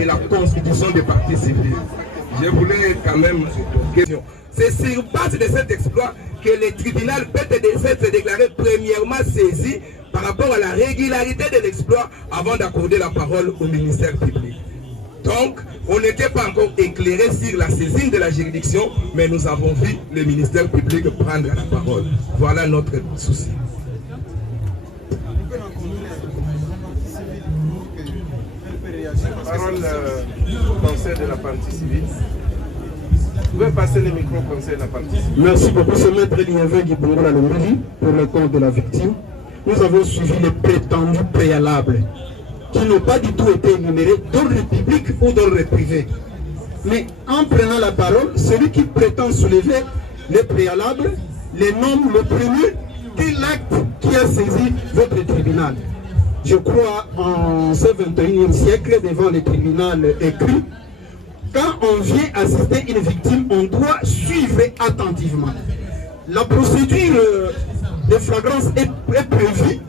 de la constitution des partis civils. Je voulais quand même question. C'est sur base de cet exploit que le tribunal peut se déclarer premièrement saisi par rapport à la régularité de l'exploit avant d'accorder la parole au ministère public. Donc, on n'était pas encore éclairé sur la saisine de la juridiction, mais nous avons vu le ministère public prendre la parole. Voilà notre souci. Parole au conseil de la partie civile. Vous pouvez passer le micro au conseil de la partie civile. Merci beaucoup, c'est Maître Liévé Guibongola Lomeli pour le compte de la victime. Nous avons suivi les prétendus préalables qui n'ont pas du tout été énumérés d'ordre public ou d'ordre privé. Mais en prenant la parole, celui qui prétend soulever les préalables les nomme le premier de l'acte qui a saisi votre tribunal. Je crois en ce 21e siècle, devant le tribunal écrit, quand on vient assister une victime, on doit suivre attentivement. La procédure de flagrance est prévue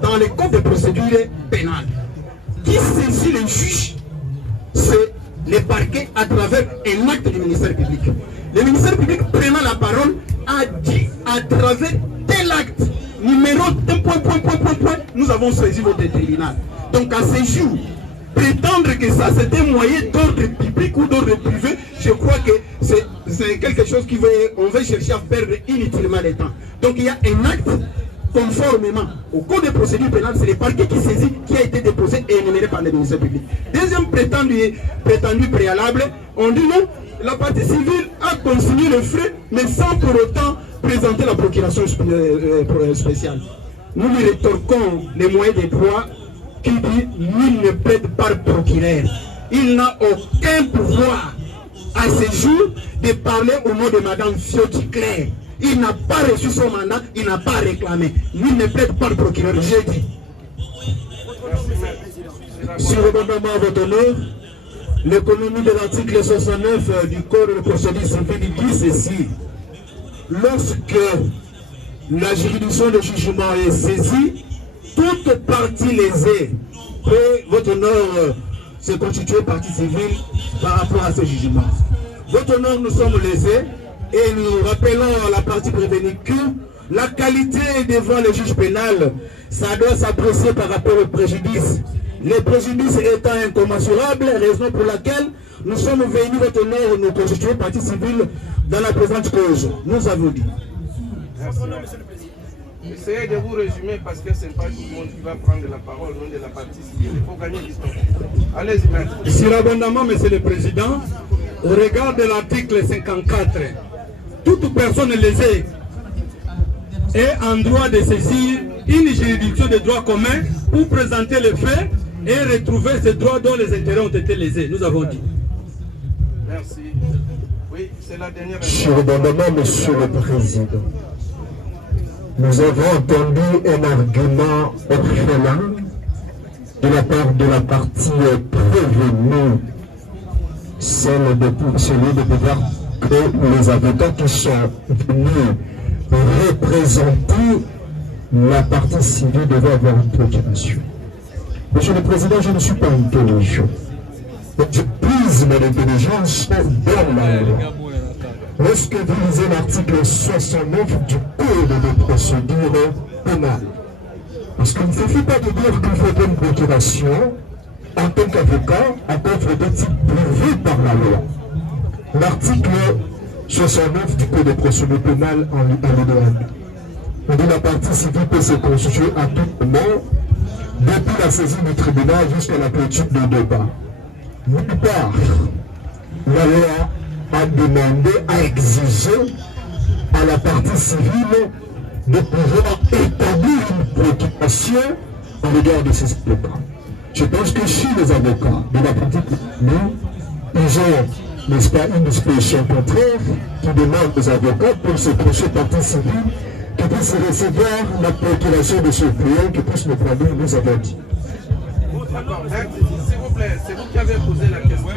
dans le code de procédure pénale. Qui saisit le juge, c'est le parquet à travers un acte du ministère public. Le ministère public prenant la parole a dit à travers tel acte, numéro d'un point, nous avons saisi votre tribunal. Donc à ce jour, prétendre que ça c'était moyen d'ordre public ou d'ordre privé, je crois que c'est quelque chose qui on va chercher à perdre inutilement le temps. Donc il y a un acte conformément au code de procédure pénale, c'est le parquet qui saisit, qui a été déposé et énuméré par le ministère public. Deuxième prétendu préalable, on dit non, la partie civile a consigné le frais, mais sans pour autant présenter la procuration spéciale. Nous lui rétorquons les moyens des droits qui dit nul ne plaide par procureur. Il n'a aucun pouvoir à ce jour de parler au nom de Madame Fioti Claire. Il n'a pas reçu son mandat, il n'a pas réclamé. Nul ne plaide par procureur, j'ai dit. Sur le moment à votre honneur, l'économie de l'article 69 du Code de procédure civile dit ceci. Lorsque la juridiction de jugement est saisie, toute partie lésée peut, votre honneur, se constituer partie civile par rapport à ce jugement. Votre honneur, nous sommes lésés et nous rappelons à la partie prévenue que la qualité devant le juge pénal, ça doit s'apprécier par rapport au préjudice. Les préjudices étant incommensurables, raison pour laquelle nous sommes venus, votre honneur, nous constituer partie civile dans la présente cause. Nous avons dit. Merci. Essayez de vous résumer parce que ce n'est pas tout le monde qui va prendre la parole au nom de la partie civile. Il faut gagner du temps. Allez-y, maître. Surabondamment, Monsieur le Président, au regard de l'article 54, toute personne lésée est en droit de saisir une juridiction de droit commun pour présenter les faits et retrouver ces droits dont les intérêts ont été lésés. Nous avons dit. Merci. Oui, c'est la dernière. Surabondamment, Monsieur le Président. Nous avons entendu un argument orphelin de la part de la partie prévenue, celui de pouvoir que les avocats qui sont venus représenter la partie civile devaient avoir une procuration. Monsieur le Président, je ne suis pas intelligent. Je puise mon intelligence dans la loi. Lorsque vous lisez l'article 69 du Code de procédure pénale, parce qu'il ne suffit pas de dire qu'il faut une procuration en tant qu'avocat, à contre de type prévu par la loi. L'article 69 du Code de procédure pénale en ligne. On dit la partie civile peut se constituer à tout moment, depuis la saisie du tribunal jusqu'à la clôture du débat. Nulle part, la loi a demandé, à exiger à la partie civile de pouvoir établir une procuration en regard de ces avocats. Je pense que si les avocats de la partie civile, ils ont, n'est-ce pas, une disposition contraire qui demande aux avocats pour se procher partie civile qui puissent recevoir la procuration de ce client qui puisse nous prendre, nous avons dit. S'il vous plaît, c'est vous qui avez posé la question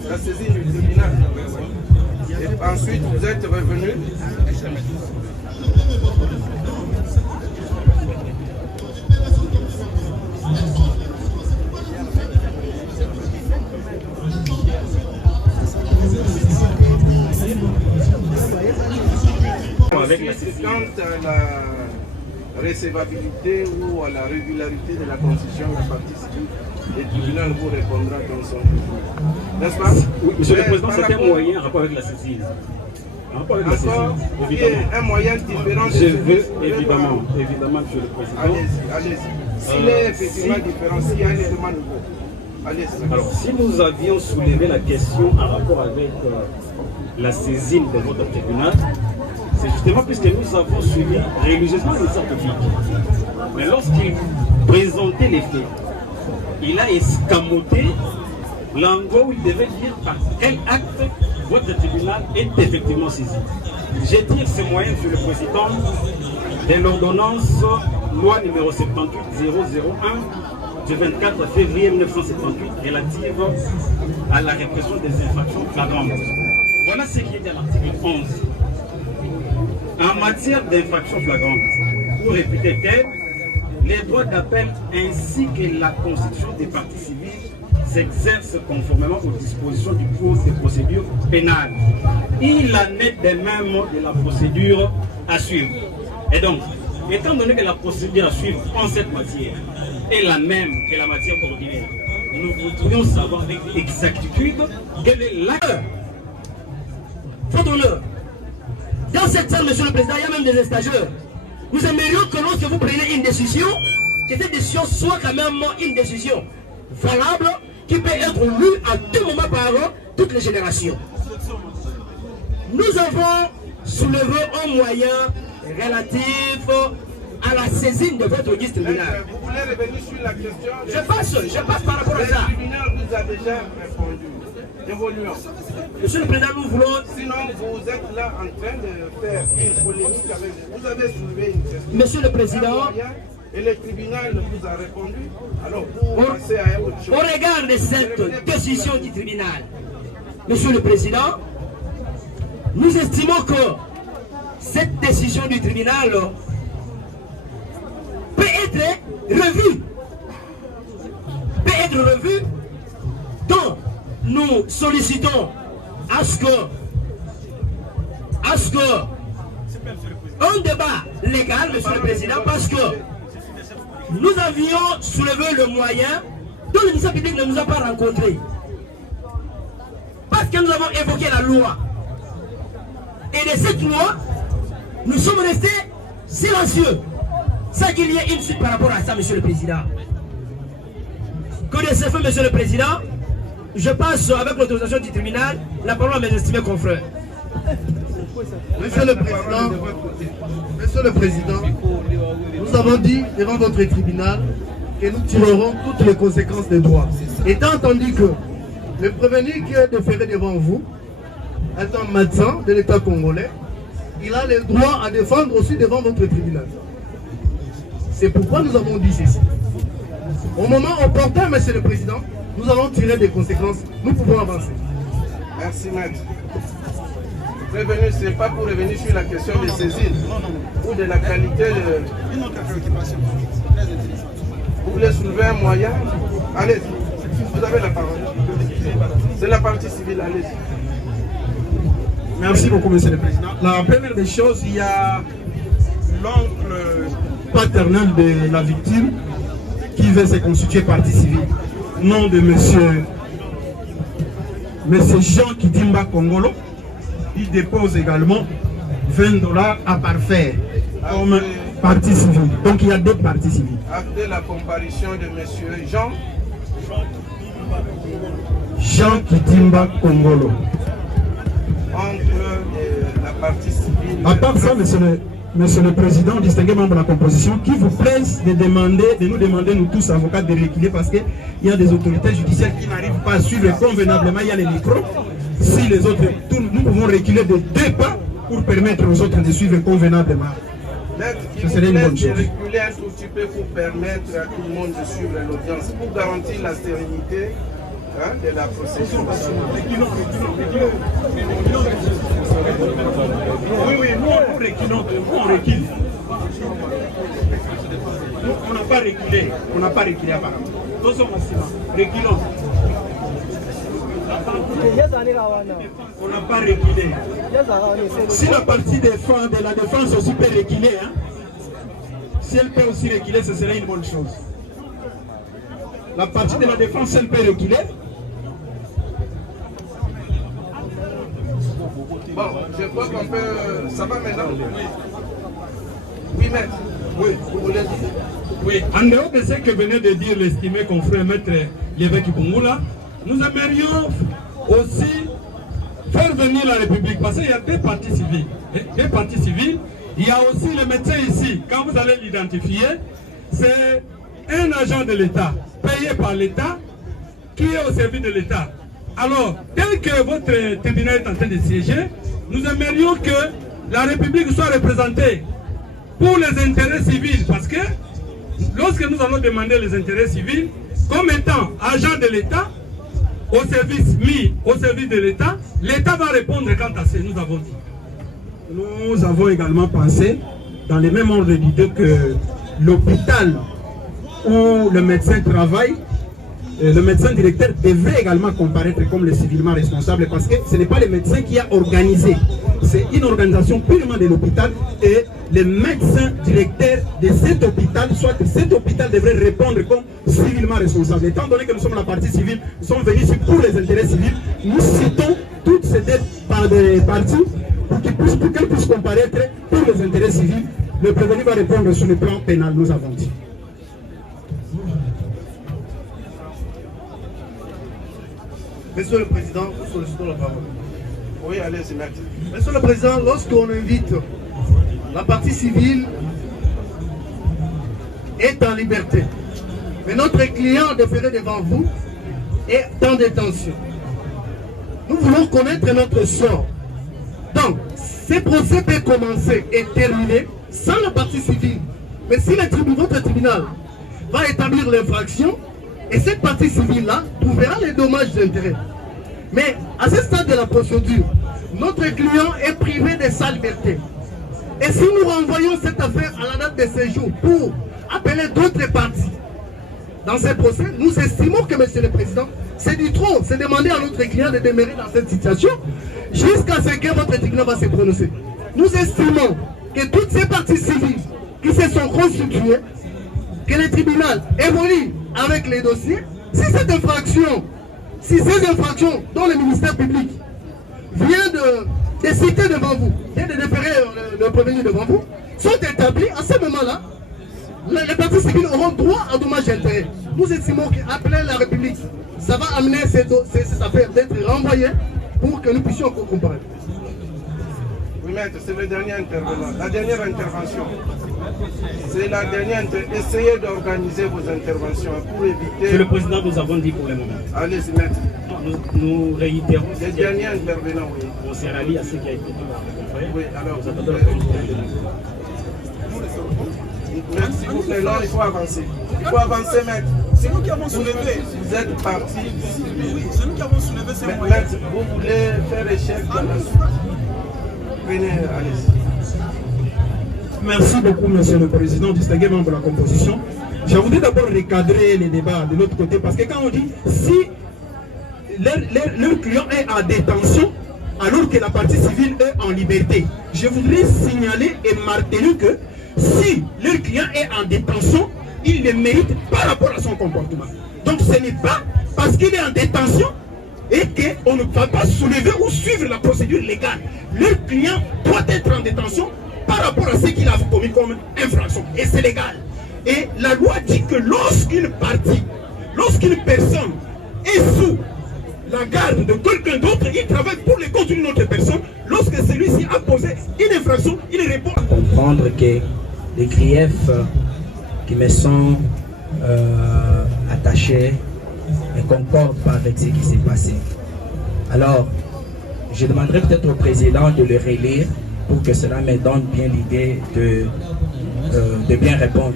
sur la saisie du tribunal. Et ensuite, vous êtes revenu. avec la Ensuite, saisie. quant à la recevabilité ou à la régularité de la constitution de la partie civile, le tribunal vous répondra dans son tour. N'est-ce pas? Oui, Monsieur le Président, par c'est un rapport- moyen en rapport avec la saisine. En rapport avec la Encore, saisine, il y a évidemment. un moyen différent de Je celui- veux, évidemment, Monsieur le Président. Allez-y, allez-y. S'il est effectivement différent, s'il y a un élément nouveau, allez-y. Alors, si nous avions soulevé la question en rapport avec la saisine de votre tribunal, c'est justement puisque nous avons suivi religieusement les ministère public. Mais lorsqu'il présentait les faits, il a escamoté l'endroit où il devait dire par quel acte votre tribunal est effectivement saisi. J'ai dit ce moyen, Monsieur le Président, de l'ordonnance loi numéro 78-001 du 24 février 1978 relative à la répression des infractions flagrantes. Voilà ce qui est dans l'article 11. En matière d'infractions flagrantes ou réputées telles, les droits d'appel ainsi que la constitution des parties civiles s'exercent conformément aux dispositions du Code de procédure pénale. Il en est de même de la procédure à suivre. Et donc, étant donné que la procédure à suivre en cette matière est la même que la matière ordinaire, nous voudrions savoir avec exactitude quel est l'acte. Faute honneur. Dans cette salle, Monsieur le Président, il y a même des stagiaires. Nous aimerions que lorsque vous prenez une décision, que cette décision soit quand même une décision valable, qui peut être lue à tout moment par toutes les générations. Nous avons soulevé un moyen relatif à la saisine de votre guide tribunal. Vous voulez revenir sur la question? Je passe par rapport à Le ça. tribunal vous a déjà répondu. Évoluons. Monsieur le Président, nous voulons... Sinon, vous êtes là en train de faire une polémique avec... Vous avez soulevé une question. Monsieur le Président, Et le tribunal vous a répondu. Alors, vous passez à autre chose. au regard de cette décision du tribunal, Monsieur le Président, nous estimons que cette décision du tribunal peut être revue. Donc, nous sollicitons à ce que un débat légal, Monsieur le Président, parce que nous avions soulevé le moyen dont le ministère public ne nous a pas rencontrés. Parce que nous avons évoqué la loi. Et de cette loi, nous sommes restés silencieux. Sans qu'il y ait une suite par rapport à ça, Monsieur le Président. Que de ce fait, Monsieur le Président, je passe avec l'autorisation du tribunal la parole à mes estimés confrères. Monsieur le Président, nous avons dit devant votre tribunal que nous tirerons toutes les conséquences des droits. Étant entendu que le prévenu qui est déféré devant vous est un médecin de l'État congolais, il a le droit à défendre aussi devant votre tribunal. C'est pourquoi nous avons dit ceci. Au moment opportun, Monsieur le Président, nous allons tirer des conséquences. Nous pouvons avancer. Merci, maître. Prévenu, ce n'est pas pour revenir sur la question des saisines ou de la qualité de... Une autre préoccupation. Vous voulez soulever un moyen? Allez-y. Vous avez la parole. C'est la partie civile, allez-y. Merci beaucoup, Monsieur le Président. La première des choses, il y a l'oncle paternel de la victime qui veut se constituer partie civile. Nom de Monsieur Jean Kidimba Kongolo. Il dépose également $20 à parfaire comme partie civile. Donc il y a deux parties civiles. Après la comparution de Monsieur Jean Kidimba Kongolo. entre la partie civile... À part ça, Monsieur le Président, distingué membre de la composition, qui vous presse de nous demander, nous tous avocats, de reculer parce qu'il y a des autorités judiciaires qui n'arrivent pas à suivre convenablement. Il y a les micros. Si les autres, nous pouvons reculer de 2 pas pour permettre aux autres de suivre convenablement. Ce serait une bonne chose. Reculer un tout petit peu pour permettre à tout le monde de suivre l'audience, pour garantir la sérénité de la procédure. Oui, nous reculons, on recule. Nous, on n'a pas reculé apparemment. Reculons. On n'a pas reculé. Si la partie de la défense aussi peut reculer, hein, si elle peut aussi reculer, ce serait une bonne chose. La partie de la défense, elle peut reculer. Bon, je crois qu'on peut... Ça va maintenant? Oui, maître. Oui, vous voulez dire? Oui, en dehors de ce que venait de dire l'estimé confrère maître l'évêque Bungula, nous aimerions aussi faire venir la République, parce qu'il y a deux partis civils. Deux partis civils. Il y a aussi le médecin ici, quand vous allez l'identifier, c'est un agent de l'État, payé par l'État, qui est au service de l'État. Alors, tel que votre tribunal est en train de siéger, nous aimerions que la République soit représentée pour les intérêts civils, parce que lorsque nous allons demander les intérêts civils, comme étant agent de l'État, au service mis au service de l'État, l'État va répondre quant à ce que nous avons dit. Nous avons également pensé, dans les mêmes ordres d'idées, que l'hôpital où le médecin travaille, le médecin directeur devrait également comparaître comme le civilement responsable, parce que ce n'est pas le médecin qui a organisé, c'est une organisation purement de l'hôpital, et le médecin directeur de cet hôpital, soit que cet hôpital devrait répondre comme civilement responsable. Étant donné que nous sommes la partie civile, nous sommes venus ici pour les intérêts civils, nous citons toutes ces dettes par des parties pour qu'elles puissent comparaître pour les intérêts civils. Le prévenu va répondre sur le plan pénal, nous avons dit. Monsieur le Président, nous sollicitons la parole. Oui, allez, c'est maître. Monsieur le Président, lorsqu'on invite la partie civile est en liberté, mais notre client déféré devant vous est en détention. Nous voulons connaître notre sort. Donc, ces procès peuvent commencer et terminer sans la partie civile. Mais si votre tribunal va établir l'infraction, et cette partie civile-là trouvera les dommages d'intérêt. Mais à ce stade de la procédure, notre client est privé de sa liberté. Et si nous renvoyons cette affaire à la date de séjour pour appeler d'autres parties dans ces procès, nous estimons que, Monsieur le Président, c'est du trop. C'est demander à notre client de demeurer dans cette situation jusqu'à ce que votre tribunal va se prononcer. Nous estimons que toutes ces parties civiles qui se sont constituées, que le tribunal évolue avec les dossiers, si ces infractions dont le ministère public vient de citer devant vous, vient de déférer le prévenu devant vous, sont établies, à ce moment-là, les parties civiles auront droit à dommages et intérêts. Nous estimons qu'appeler la République, ça va amener cette affaire d'être renvoyée pour que nous puissions comparer. Oui, maître, c'est le dernier intervenant. La dernière intervention. C'est la dernière. Essayez d'organiser vos interventions pour éviter... Monsieur le Président, nous avons dit pour le moment. Allez-y, maître. Nous réitérons. Les derniers intervenants, oui. On s'est rallié à ce qui a été dit par le confrère. Oui, alors... Nous attendons la présidente. Merci vous plaît, non, il faut avancer. Il faut avancer, maître. C'est nous qui avons soulevé. Vous êtes parti. Oui, c'est nous qui avons soulevé ces moyens. Maître, vous voulez faire échec dans la suite. Venez, allez-y. Merci beaucoup, Monsieur le Président, distingué membre de la composition. Je voudrais d'abord recadrer les débats de l'autre côté, parce que quand on dit si leur client est en détention, alors que la partie civile est en liberté, je voudrais signaler et marteler que si leur client est en détention, il le mérite par rapport à son comportement. Donc ce n'est pas parce qu'il est en détention et qu'on ne va pas soulever ou suivre la procédure légale. Leur client doit être en détention par rapport à ce qu'il a commis comme infraction. Et c'est légal. Et la loi dit que lorsqu'une partie, lorsqu'une personne est sous la garde de quelqu'un d'autre, il travaille pour le compte d'une autre personne. Lorsque celui-ci a posé une infraction, il répond. Comprendre que les griefs qui me sont attachés ne concordent pas avec ce qui s'est passé. Alors, je demanderai peut-être au président de le relire pour que cela me donne bien l'idée de bien répondre.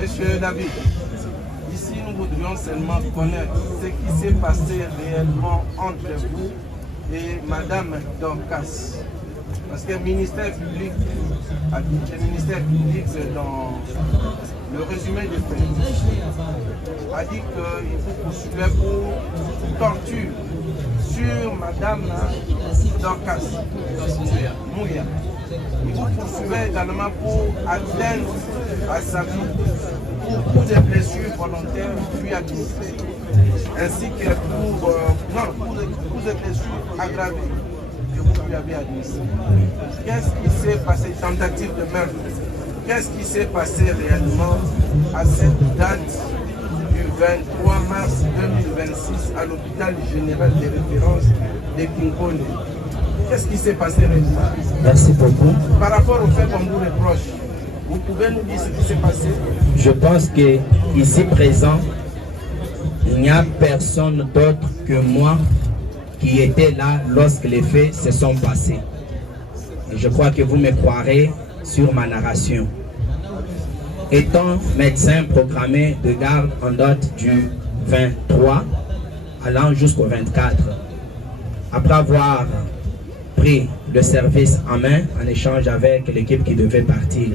Monsieur David, ici nous voudrions seulement connaître ce qui s'est passé réellement entre vous et Madame Dorcas. Parce que le ministère public a dit, le ministère public dans le résumé des faits a dit qu'il vous poursuivait pour torture sur Madame Dorcas Mouya. Il vous poursuivait également pour atteindre à sa vie pour des blessures volontaires lui administrées, ainsi que pour des blessures aggravées que vous lui avez administrées. Qu'est-ce qui s'est passé? Tentative de meurtre. Qu'est-ce qui s'est passé réellement à cette date du 23 mars 2026 à l'hôpital général des références de Kinkone? Qu'est-ce qui s'est passé réellement? Merci beaucoup. Par rapport au fait qu'on vous reproche, vous pouvez nous dire ce qui s'est passé? Je pense que ici présent, il n'y a personne d'autre que moi qui était là lorsque les faits se sont passés. Et je crois que vous me croirez sur ma narration. Étant médecin programmé de garde en date du 23 allant jusqu'au 24, après avoir pris le service en main en échange avec l'équipe qui devait partir,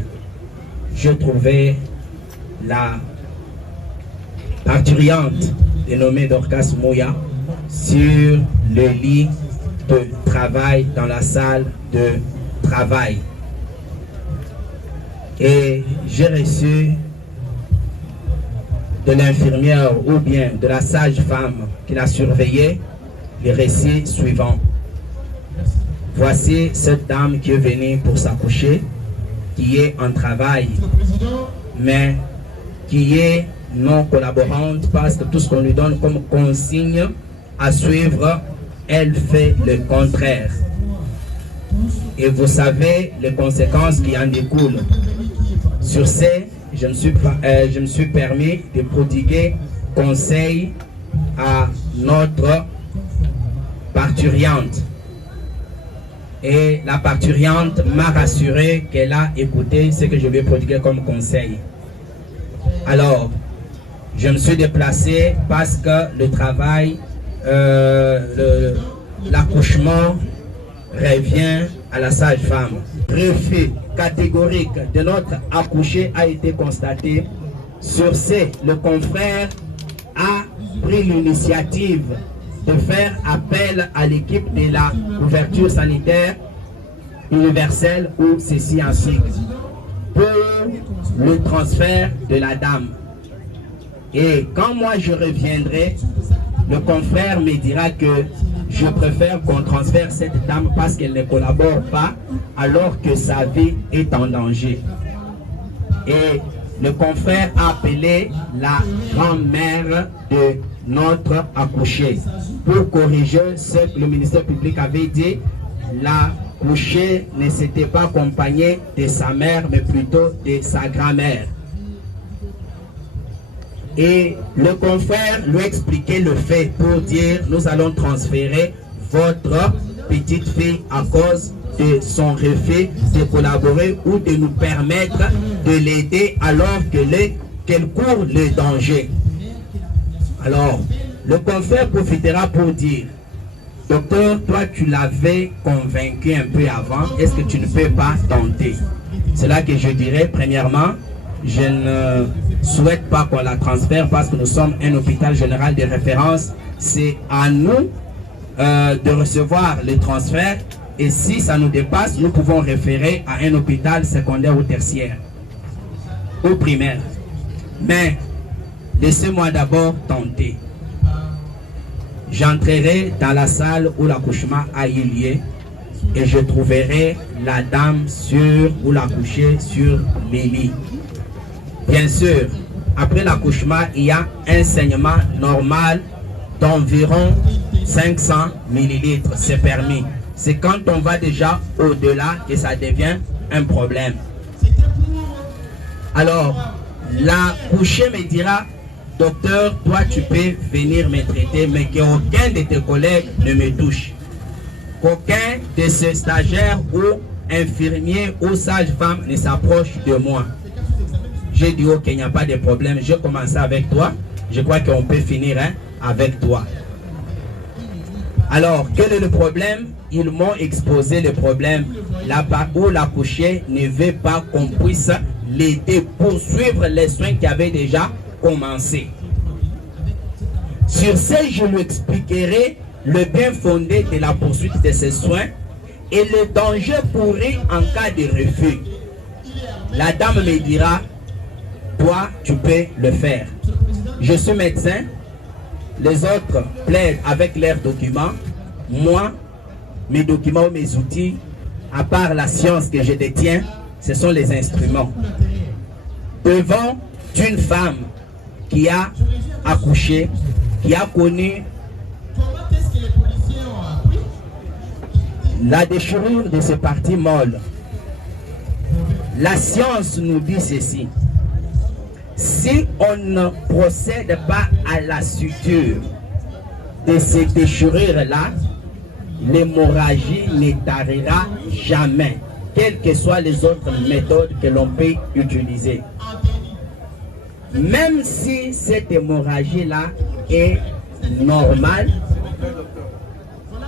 je trouvais la parturiente dénommée Dorcas Mouya sur le lit de travail dans la salle de travail. Et j'ai reçu de l'infirmière ou bien de la sage-femme qui l'a surveillée les récits suivants. Voici cette dame qui est venue pour s'accoucher, qui est en travail, mais qui est non collaborante parce que tout ce qu'on lui donne comme consigne à suivre, elle fait le contraire. Et vous savez les conséquences qui en découlent. Sur ce, je me suis permis de prodiguer conseil à notre parturiente. Et la parturiente m'a rassuré qu'elle a écouté ce que je lui ai prodigué comme conseil. Alors, je me suis déplacé parce que le travail, l'accouchement revient à la sage-femme. Refus catégorique de notre accouché a été constaté. Sur ce, le confrère a pris l'initiative de faire appel à l'équipe de la couverture sanitaire universelle ou ceci en sigle pour le transfert de la dame. Et quand moi je reviendrai, le confrère me dira que je préfère qu'on transfère cette dame parce qu'elle ne collabore pas alors que sa vie est en danger. Et le confrère a appelé la grand-mère de notre accouché pour corriger ce que le ministère public avait dit. L'accouché ne s'était pas accompagné de sa mère mais plutôt de sa grand-mère. Et le confrère lui expliquait le fait pour dire nous allons transférer votre petite fille à cause de son refus de collaborer ou de nous permettre de l'aider alors qu'elle court le danger. Alors, le confrère profitera pour dire docteur, toi tu l'avais convaincu un peu avant, est-ce que tu ne peux pas tenter? C'est là que je dirais, premièrement, je ne souhaite pas qu'on la transfère parce que nous sommes un hôpital général de référence. C'est à nous de recevoir les transferts et si ça nous dépasse, nous pouvons référer à un hôpital secondaire ou tertiaire ou primaire. Mais laissez-moi d'abord tenter. J'entrerai dans la salle où l'accouchement a eu lieu et je trouverai la dame ou l'accouché sur les lits. Bien sûr, après l'accouchement, il y a un saignement normal d'environ 500 ml. C'est permis. C'est quand on va déjà au-delà que ça devient un problème. Alors, l'accouché me dira, docteur, toi tu peux venir me traiter, mais qu'aucun de tes collègues ne me touche. Qu'aucun de ces stagiaires ou infirmiers ou sages-femmes ne s'approche de moi. J'ai dit, ok, il n'y a pas de problème, je commence avec toi. Je crois qu'on peut finir avec toi. Alors, quel est le problème? Ils m'ont exposé le problème là-bas où l'accouché ne veut pas qu'on puisse l'aider pour suivre les soins qui avaient déjà commencé. Sur ce, je lui expliquerai le bien fondé de la poursuite de ses soins et le danger pourri en cas de refus. La dame me dira, toi, tu peux le faire. Je suis médecin, les autres plaident avec leurs documents. Moi, mes documents ou mes outils, à part la science que je détiens, ce sont les instruments. Devant une femme qui a accouché, qui a connu la déchirure de ses parties molles, la science nous dit ceci. Si on ne procède pas à la suture de ces déchirures-là, l'hémorragie ne tarira jamais, quelles que soient les autres méthodes que l'on peut utiliser. Même si cette hémorragie-là est normale.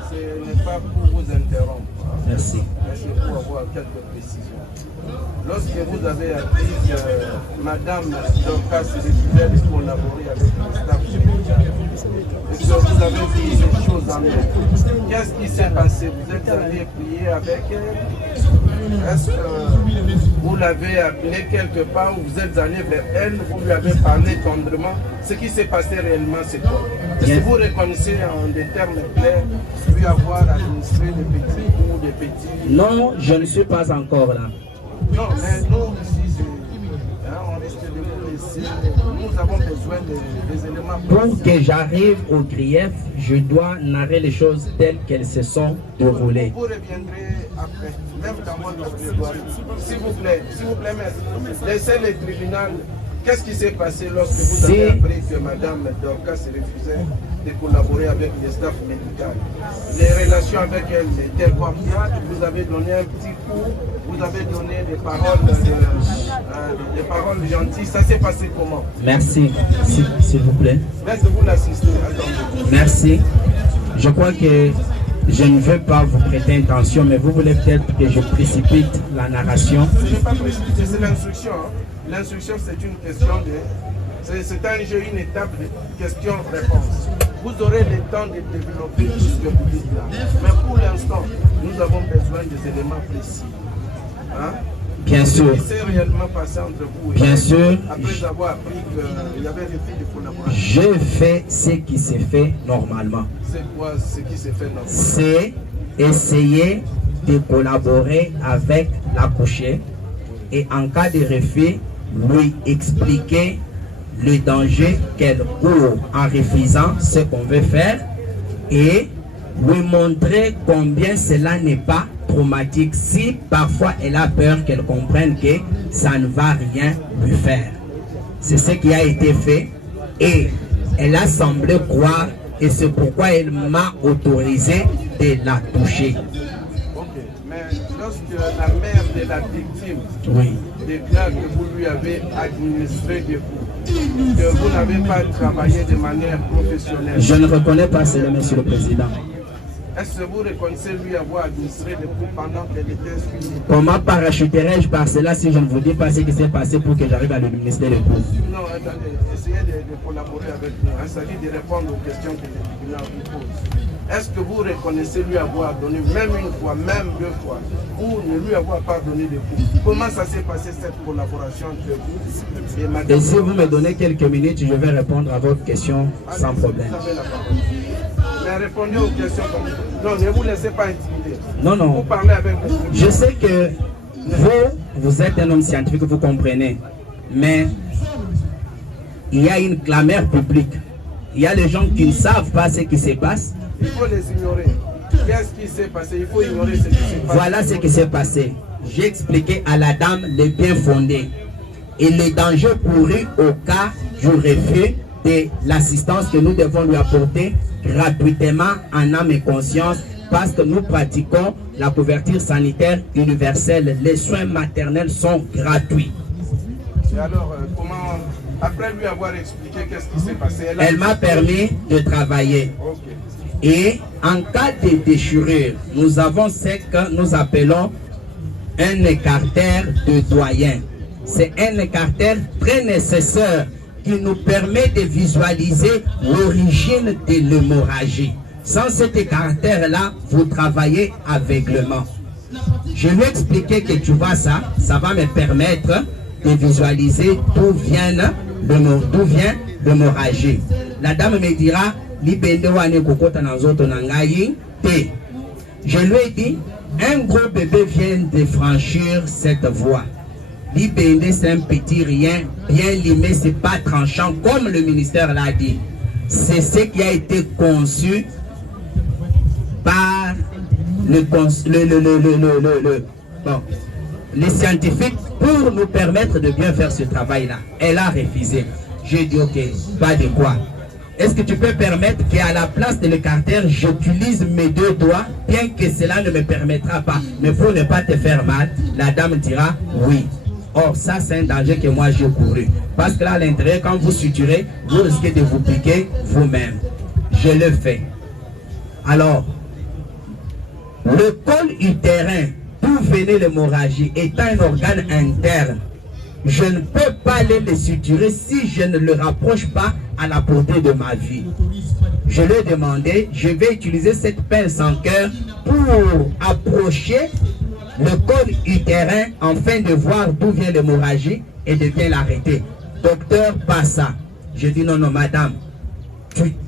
Ce n'est pas pour vous interrompre. Merci. Mais c'est pour avoir quelques précisions. Lorsque vous avez appris que Madame Dorcas refusait de collaborer avec le staff médical, et que vous avez vu les choses en elle, qu'est-ce qui s'est passé? Vous êtes allé prier avec elle? Est-ce que vous l'avez appelée quelque part ou vous êtes allé vers elle? Vous lui avez parlé tendrement? Ce qui s'est passé réellement, c'est quoi? Est-ce que vous reconnaissez en des termes clairs lui avoir administré des petits ou des petits? Non, je ne suis pas encore là. Non, mais nous ici, on risque de vous laisser. Nous avons besoin des éléments. Pour que j'arrive au grief, je dois narrer les choses telles qu'elles se sont déroulées. Vous reviendrez après, même dans votre plaidoirie. S'il vous plaît, maître, laissez le tribunal. Qu'est-ce qui s'est passé lorsque vous avez appris que Madame Dorcas refusait de collaborer avec le staff médical? Les relations avec elle étaient cordiales, vous avez donné un petit coup, vous avez donné des paroles gentilles. Ça s'est passé comment? Merci, s'il vous plaît. Laissez-vous l'assister. Merci. Je crois que je ne veux pas vous prêter intention, mais vous voulez peut-être que je précipite la narration. Ce n'est pas précipité, c'est l'instruction. L'instruction, c'est une question de... C'est un jeu, une étape de question-réponse. Vous aurez le temps de développer tout ce que vous dites là. Mais pour l'instant, nous avons besoin des éléments précis. Hein? Bien sûr. Ce qui s'est réellement passé entre vous et bien sûr. Après avoir appris qu'il y avait des filles de collaboration. Je fais ce qui s'est fait normalement. C'est quoi ce qui s'est fait normalement? C'est essayer de collaborer avec l'accouché et en cas de refus, lui expliquer le danger qu'elle court en refusant ce qu'on veut faire et lui montrer combien cela n'est pas traumatique si parfois elle a peur qu'elle comprenne que ça ne va rien lui faire. C'est ce qui a été fait et elle a semblé croire et c'est pourquoi elle m'a autorisé de la toucher. Ok, mais lorsque la mère de la victime déclare que vous lui avez administré des coups, que vous n'avez pas travaillé de manière professionnelle. Je ne reconnais pas cela, Monsieur le Président. Est-ce que vous reconnaissez lui avoir administré des coups pendant qu'elle était suivie? Comment parachuterais-je par cela si je ne vous dis pas ce qui s'est passé pour que j'arrive à lui administrer les coups? Non, attendez, essayez de collaborer avec nous. Il s'agit de répondre aux questions que le tribunal vous pose. Est-ce que vous reconnaissez lui avoir donné, même une fois, même deux fois, ou ne lui avoir pas donné de coups? Comment ça s'est passé cette collaboration entre vous et Madame? Et si vous me donnez quelques minutes, je vais répondre à votre question sans problème. Vous avez la parole. Mais répondez aux questions comme ça. Non, ne vous laissez pas intimider. Non, non. Vous parlez avec vous. Je sais que vous êtes un homme scientifique, vous comprenez. Mais il y a une clameur publique. Il y a des gens qui ne savent pas ce qui se passe. Il faut les ignorer. Qu'est-ce qui s'est passé? Il faut ignorer ce qui s'est passé. Voilà ce qui s'est passé. J'ai expliqué à la dame les bien fondés et les dangers pourris au cas du refus de l'assistance que nous devons lui apporter gratuitement en âme et conscience parce que nous pratiquons la couverture sanitaire universelle. Les soins maternels sont gratuits. Et alors, comment, après lui avoir expliqué qu'est-ce qui s'est passé, elle m'a permis de travailler. Okay. Et en cas de déchirure, nous avons ce que nous appelons un écartère de doyen. C'est un écartère très nécessaire qui nous permet de visualiser l'origine de l'hémorragie. Sans cet caractère-là, vous travaillez aveuglement. Je lui ai expliqué que tu vois ça, ça va me permettre de visualiser d'où vient l'hémorragie. La dame me dira, je lui ai dit, un gros bébé vient de franchir cette voie. L'IBND, c'est un petit rien, bien limé, c'est pas tranchant, comme le ministère l'a dit. C'est ce qui a été conçu par les scientifiques pour nous permettre de bien faire ce travail-là. Elle a refusé. J'ai dit, ok, pas de quoi. Est-ce que tu peux permettre qu'à la place de l'écarter, j'utilise mes deux doigts, bien que cela ne me permettra pas, mais pour ne pas te faire mal, la dame dira oui. Or, ça, c'est un danger que moi, j'ai couru. Parce que là, à l'intérieur, quand vous suturez, vous risquez de vous piquer vous-même. Je le fais. Alors, le col utérin, d'où venait l'hémorragie, étant un organe interne, je ne peux pas aller le suturer si je ne le rapproche pas à la portée de ma vie. Je lui ai demandé, je vais utiliser cette pince en cœur pour approcher le col utérin afin de voir d'où vient l'hémorragie et de bien l'arrêter. Docteur, pas ça. Je dis non, non, madame,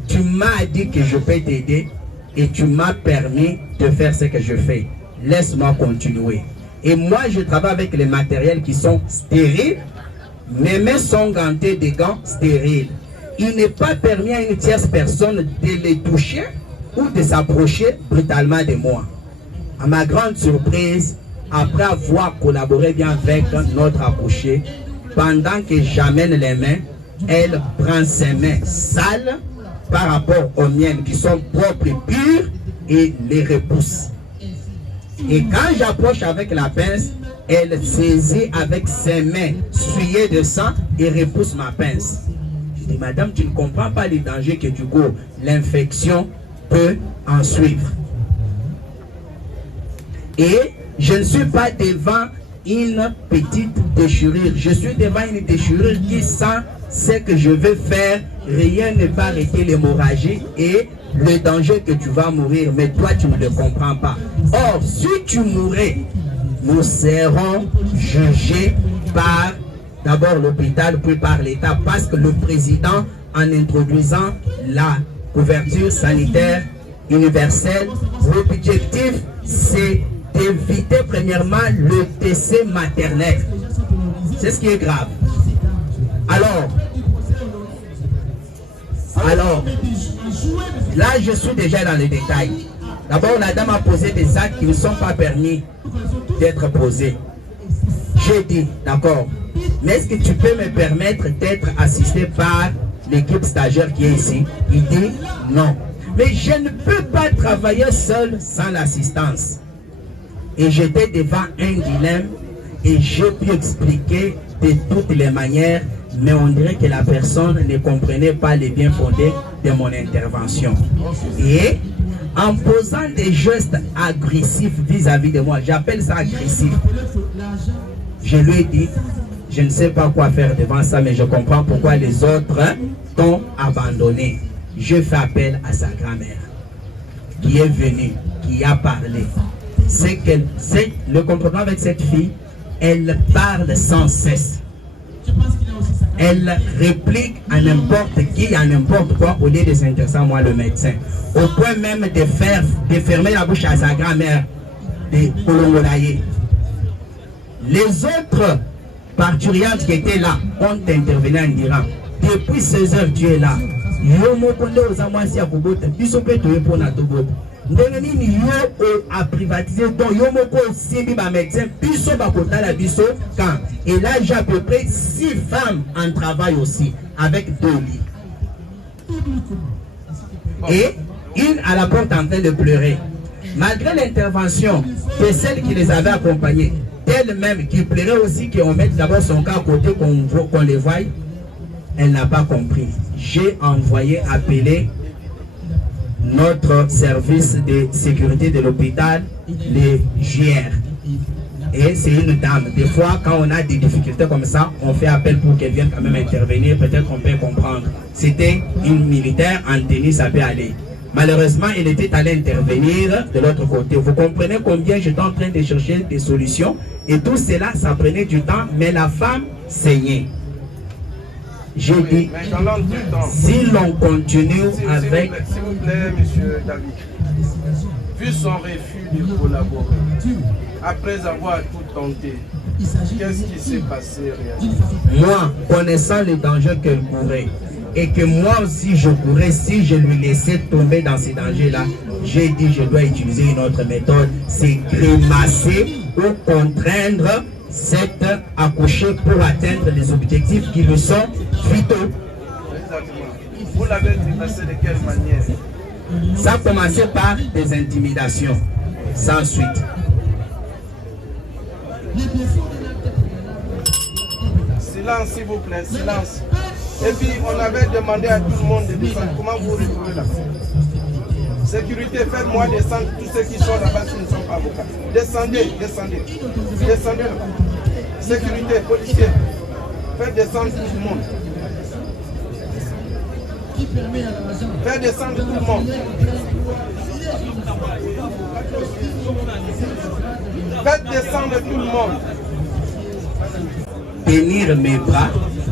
tu m'as dit que je peux t'aider et tu m'as permis de faire ce que je fais. Laisse-moi continuer. Et moi, je travaille avec les matériels qui sont stériles. Mes mains sont gantées de gants stériles. Il n'est pas permis à une tierce personne de les toucher ou de s'approcher brutalement de moi. À ma grande surprise, après avoir collaboré bien avec notre accouchée, pendant que j'amène les mains, elle prend ses mains sales par rapport aux miennes qui sont propres et pures et les repousse. Et quand j'approche avec la pince, elle saisit avec ses mains souillées de sang et repousse ma pince. Je dis, madame, tu ne comprends pas les dangers que tu cours. L'infection peut en suivre. Et je ne suis pas devant une petite déchirure. Je suis devant une déchirure qui sent ce que je veux faire. Rien ne va arrêter l'hémorragie et le danger que tu vas mourir, mais toi tu ne le comprends pas. Or, si tu mourrais, nous serons jugés par d'abord l'hôpital, puis par l'État, parce que le président, en introduisant la couverture sanitaire universelle, l'objectif c'est d'éviter premièrement le décès maternel. C'est ce qui est grave. Alors, là, je suis déjà dans les détails. D'abord, la dame a posé des actes qui ne sont pas permis d'être posés. J'ai dit, d'accord, mais est-ce que tu peux me permettre d'être assisté par l'équipe stagiaire qui est ici? Il dit, non. Mais je ne peux pas travailler seul sans l'assistance. Et j'étais devant un dilemme et j'ai pu expliquer de toutes les manières, mais on dirait que la personne ne comprenait pas les bien fondés de mon intervention. Et en posant des gestes agressifs vis-à-vis de moi, j'appelle ça agressif, je lui ai dit, je ne sais pas quoi faire devant ça, mais je comprends pourquoi les autres t'ont abandonné. Je fais appel à sa grand-mère, qui est venue, qui a parlé. C'est le comportement avec cette fille, elle parle sans cesse. Elle réplique à n'importe qui, à n'importe quoi, au lieu de s'intéresser à moi, le médecin. Au point même de fermer la bouche à sa grand-mère, de Kolongolaye. Les autres parturiantes qui étaient là ont intervenu en disant, depuis 16 heures, tu es là. A privatisé donc Yomoko Simbi ba médecin biso bakota la biso quand et là j'ai à peu près 6 femmes en travail aussi avec 2 lits et une à la porte en train de pleurer malgré l'intervention de celle qui les avait accompagnées, d'elle-même qui pleurait aussi, qu'on mette d'abord son cas à côté, qu'on les voie. Elle n'a pas compris. J'ai envoyé appeler notre service de sécurité de l'hôpital, les JR. Et c'est une dame. Des fois, quand on a des difficultés comme ça, on fait appel pour qu'elle vienne quand même intervenir. Peut-être qu'on peut comprendre. C'était une militaire en tenue, ça peut aller. Malheureusement, elle était allée intervenir de l'autre côté. Vous comprenez combien j'étais en train de chercher des solutions. Et tout cela, ça prenait du temps, mais la femme saignait. J'ai dit, si l'on continue avec... S'il vous plaît, monsieur David, vu son refus de collaborer, après avoir tout tenté, qu'est-ce qui s'est passé réellement? Moi, connaissant les dangers qu'elle courait, et que moi aussi je courais, si je lui laissais tomber dans ces dangers-là, j'ai dit je dois utiliser une autre méthode, c'est grimacer ou contraindre cette accouchée pour atteindre les objectifs qui lui sont vitaux. Exactement. Vous l'avez grimacé de quelle manière? Ça a commencé par des intimidations, sans suite. Silence, s'il vous plaît, silence. Et puis, on avait demandé à tout le monde de descendre. Comment vous retrouvez là? Sécurité, faites-moi descendre tous ceux qui sont là-bas qui ne sont pas avocats. Descendez, descendez. Descendez là. Sécurité, policiers, faites descendre tout le monde. Faites descendre tout le monde. Faites descendre tout le monde. Tenir mes bras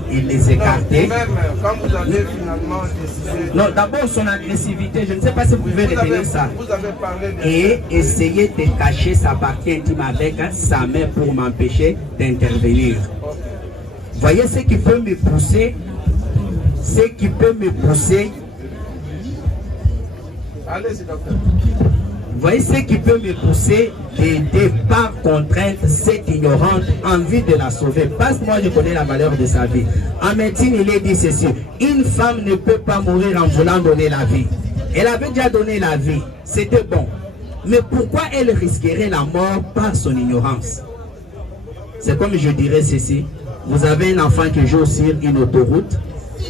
et les écarter. Non, même quand vous avez finalement décidé... Non, d'abord son agressivité, je ne sais pas si vous pouvez retenir ça. Vous avez parlé de... Et essayer de cacher sa partie intime avec sa main pour m'empêcher d'intervenir. Voyez ce qui peut me pousser, Allez-y, docteur. Voyez ce qui peut me pousser d'aider par contrainte cette ignorante en vue de la sauver. Parce que moi je connais la valeur de sa vie. En médecine il est dit ceci, une femme ne peut pas mourir en voulant donner la vie. Elle avait déjà donné la vie, c'était bon. Mais pourquoi elle risquerait la mort par son ignorance? C'est comme je dirais ceci, vous avez un enfant qui joue sur une autoroute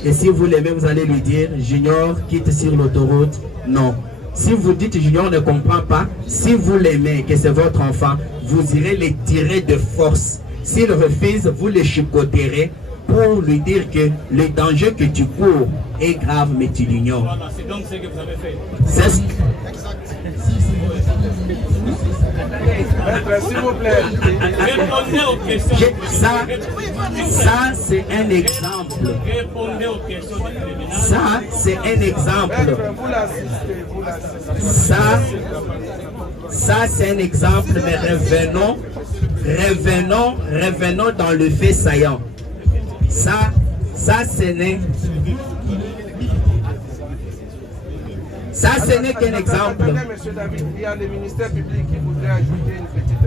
et si vous l'aimez vous allez lui dire Junior quitte sur l'autoroute. Non. Si vous dites Junior ne comprend pas, si vous l'aimez, que c'est votre enfant, vous irez le tirer de force. S'il refuse, vous le chicoterez pour lui dire que le danger que tu cours est grave, mais tu l'ignores. Voilà, c'est donc ce que vous avez fait. C'est ce... Maître, s'il vous plaît. Répondez aux questions. Ça c'est un exemple. Répondez aux questions du tribunal. Ça, c'est un exemple. Maître, vous l'assistez, vous l'assistez. Ça c'est un exemple, mais revenons dans le fait saillant. Ça ce n'est... ce n'est qu'un exemple. Monsieur David, il y a le ministère public qui voudrait ajouter une petite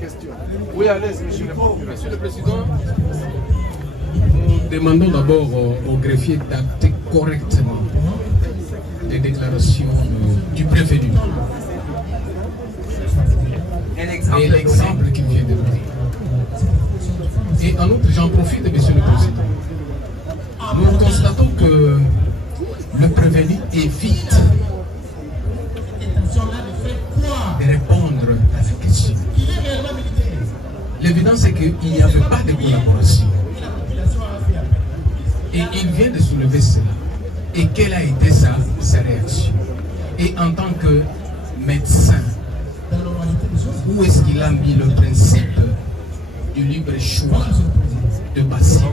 question. Oui, allez-y, monsieur le président. Monsieur le Président, nous demandons d'abord au greffier d'acter correctement les déclarations du prévenu. Et l'exemple qu'il vient de donner. Et en outre, j'en profite, Monsieur le Président. Nous constatons que le prévenu évite de répondre à la question. L'évidence est qu'il n'y avait pas de collaboration. Et il vient de soulever cela. Et quelle a été sa réaction? Et en tant que médecin, où est-ce qu'il a mis le principe du libre choix de patient?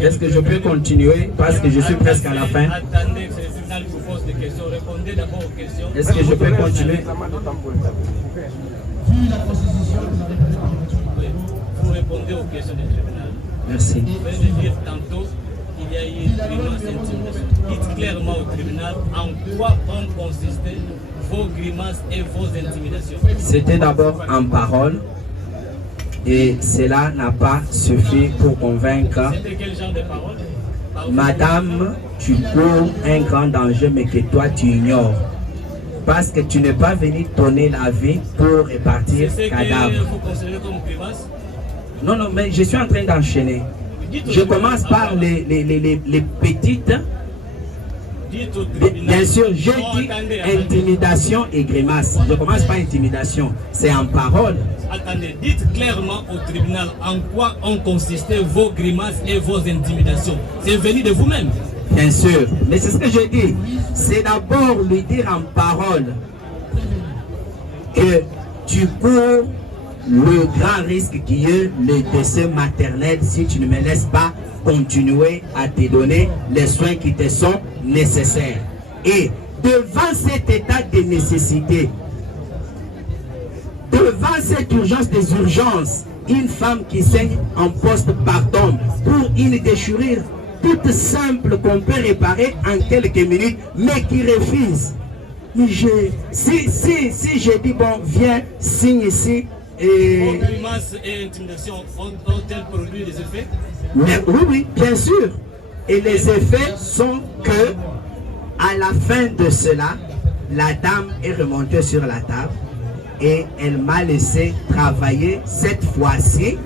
Est-ce que je peux continuer parce que je suis presque à la fin? Attendez, c'est le tribunal qui vous pose des questions. Répondez d'abord aux questions. Est-ce que je peux continuer? Vous répondez aux questions du tribunal. Merci. Vous venez de dire tantôt qu'il y a eu une grimace d'intimidation. Dites clairement au tribunal en quoi vont consister vos grimaces et vos intimidations. C'était d'abord en parole. Et cela n'a pas suffi pour convaincre. C'était quel genre de parole? Madame, tu cours un grand danger, mais que toi tu ignores. Parce que tu n'es pas venu donner la vie pour répartir cadavre. C'est ce que vous considérez comme grimace? Non, non, mais je suis en train d'enchaîner. Je commence par les petites. dites au tribunal... Bien sûr, j'ai dit intimidation et grimace. Je commence par intimidation, c'est en parole. Attendez, dites clairement au tribunal en quoi ont consisté vos grimaces et vos intimidations. C'est venu de vous-même. Bien sûr, mais c'est ce que je dis. C'est d'abord lui dire en parole que tu cours le grand risque qui est le décès maternel si tu ne me laisses pas continuer à te donner les soins qui te sont nécessaires. Et devant cet état de nécessité, devant cette urgence des urgences, une femme qui saigne en postpartum pour une déchirure toute simple qu'on peut réparer en quelques minutes, mais qui refuse. Mais si je dis bon, viens, signe ici. Vos grimaces et intimidations ont-elles produit des effets? Mais, oui, bien sûr. Et les effets sont que, à la fin de cela, la dame est remontée sur la table et elle m'a laissé travailler cette fois-ci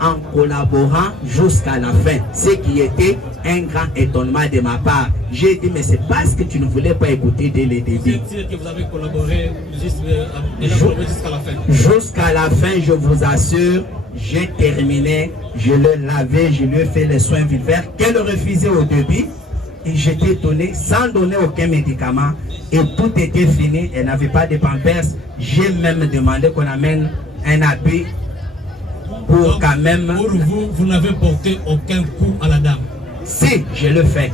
en collaborant jusqu'à la fin, ce qui était un grand étonnement de ma part. J'ai dit, mais c'est parce que tu ne voulais pas écouter dès le début. C'est que vous avez collaboré jusqu'à la fin. Jusqu'à la fin, je vous assure, j'ai terminé, je l'ai lavé, je lui ai fait les soins vulvaires qu'elle refusait au début. Et j'étais étonné, sans donner aucun médicament. Et tout était fini, elle n'avait pas de pampers. J'ai même demandé qu'on amène un habit pour quand même... Pour vous, vous n'avez porté aucun coup à la dame? Si, je le fais.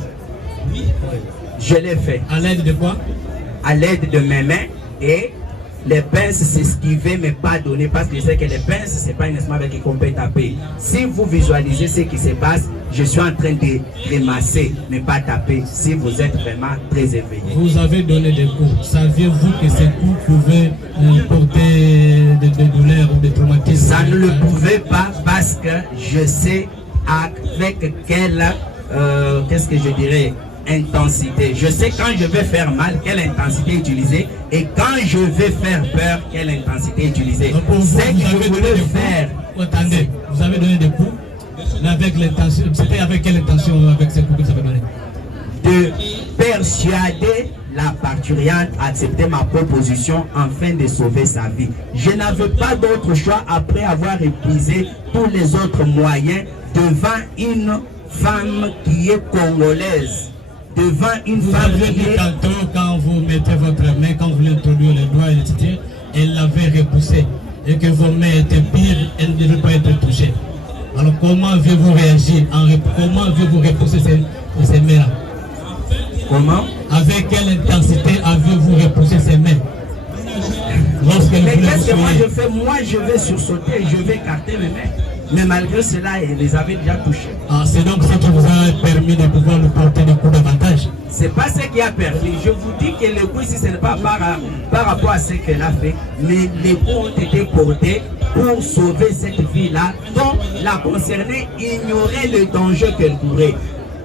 Je l'ai fait. À l'aide de quoi? À l'aide de mes mains, et les pinces s'esquivaient mais pas donner, parce que je sais que les pinces c'est pas nécessairement avec qui qu'on peut taper. Si vous visualisez ce qui se passe, je suis en train de grimacer mais pas taper, si vous êtes vraiment très éveillé. Vous avez donné des coups. Saviez-vous que ces coups pouvaient porter des douleurs ou des traumatismes? Ça ne le pouvait pas, parce que je sais avec quelle qu'est-ce que je dirais, intensité. Je sais quand je vais faire mal, quelle intensité utiliser, et quand je vais faire peur, quelle intensité utiliser. C'est que je voulais faire. Attendez, vous avez donné des coups, mais avec l'intention, c'était avec quelle intention, avec ces coups que vous avez donné? De persuader la parturiente à accepter ma proposition afin de sauver sa vie. Je n'avais pas d'autre choix après avoir épuisé tous les autres moyens devant une femme qui est congolaise. Devant une femme qui est... Quand vous mettez votre main, quand vous l'introduisez les doigts, etc., elle l'avait repoussé. Et que vos mains étaient pires, elle ne devait pas être touchée. Alors comment avez-vous réagi? Comment avez-vous repoussé ces mains-là? Comment? Avec quelle intensité avez-vous repoussé ces mains? Mais qu'est-ce que moi je fais? Moi je vais sursauter, je vais écarter mes mains. Mais malgré cela, elle les avait déjà touchés. Ah, c'est donc ce qui vous a permis de pouvoir nous porter des coups davantage? C'est pas ce qui a permis. Je vous dis que les coups, si ce n'est pas par rapport à ce qu'elle a fait, mais les coups ont été portés pour sauver cette vie-là, dont la concernée ignorait le danger qu'elle courait.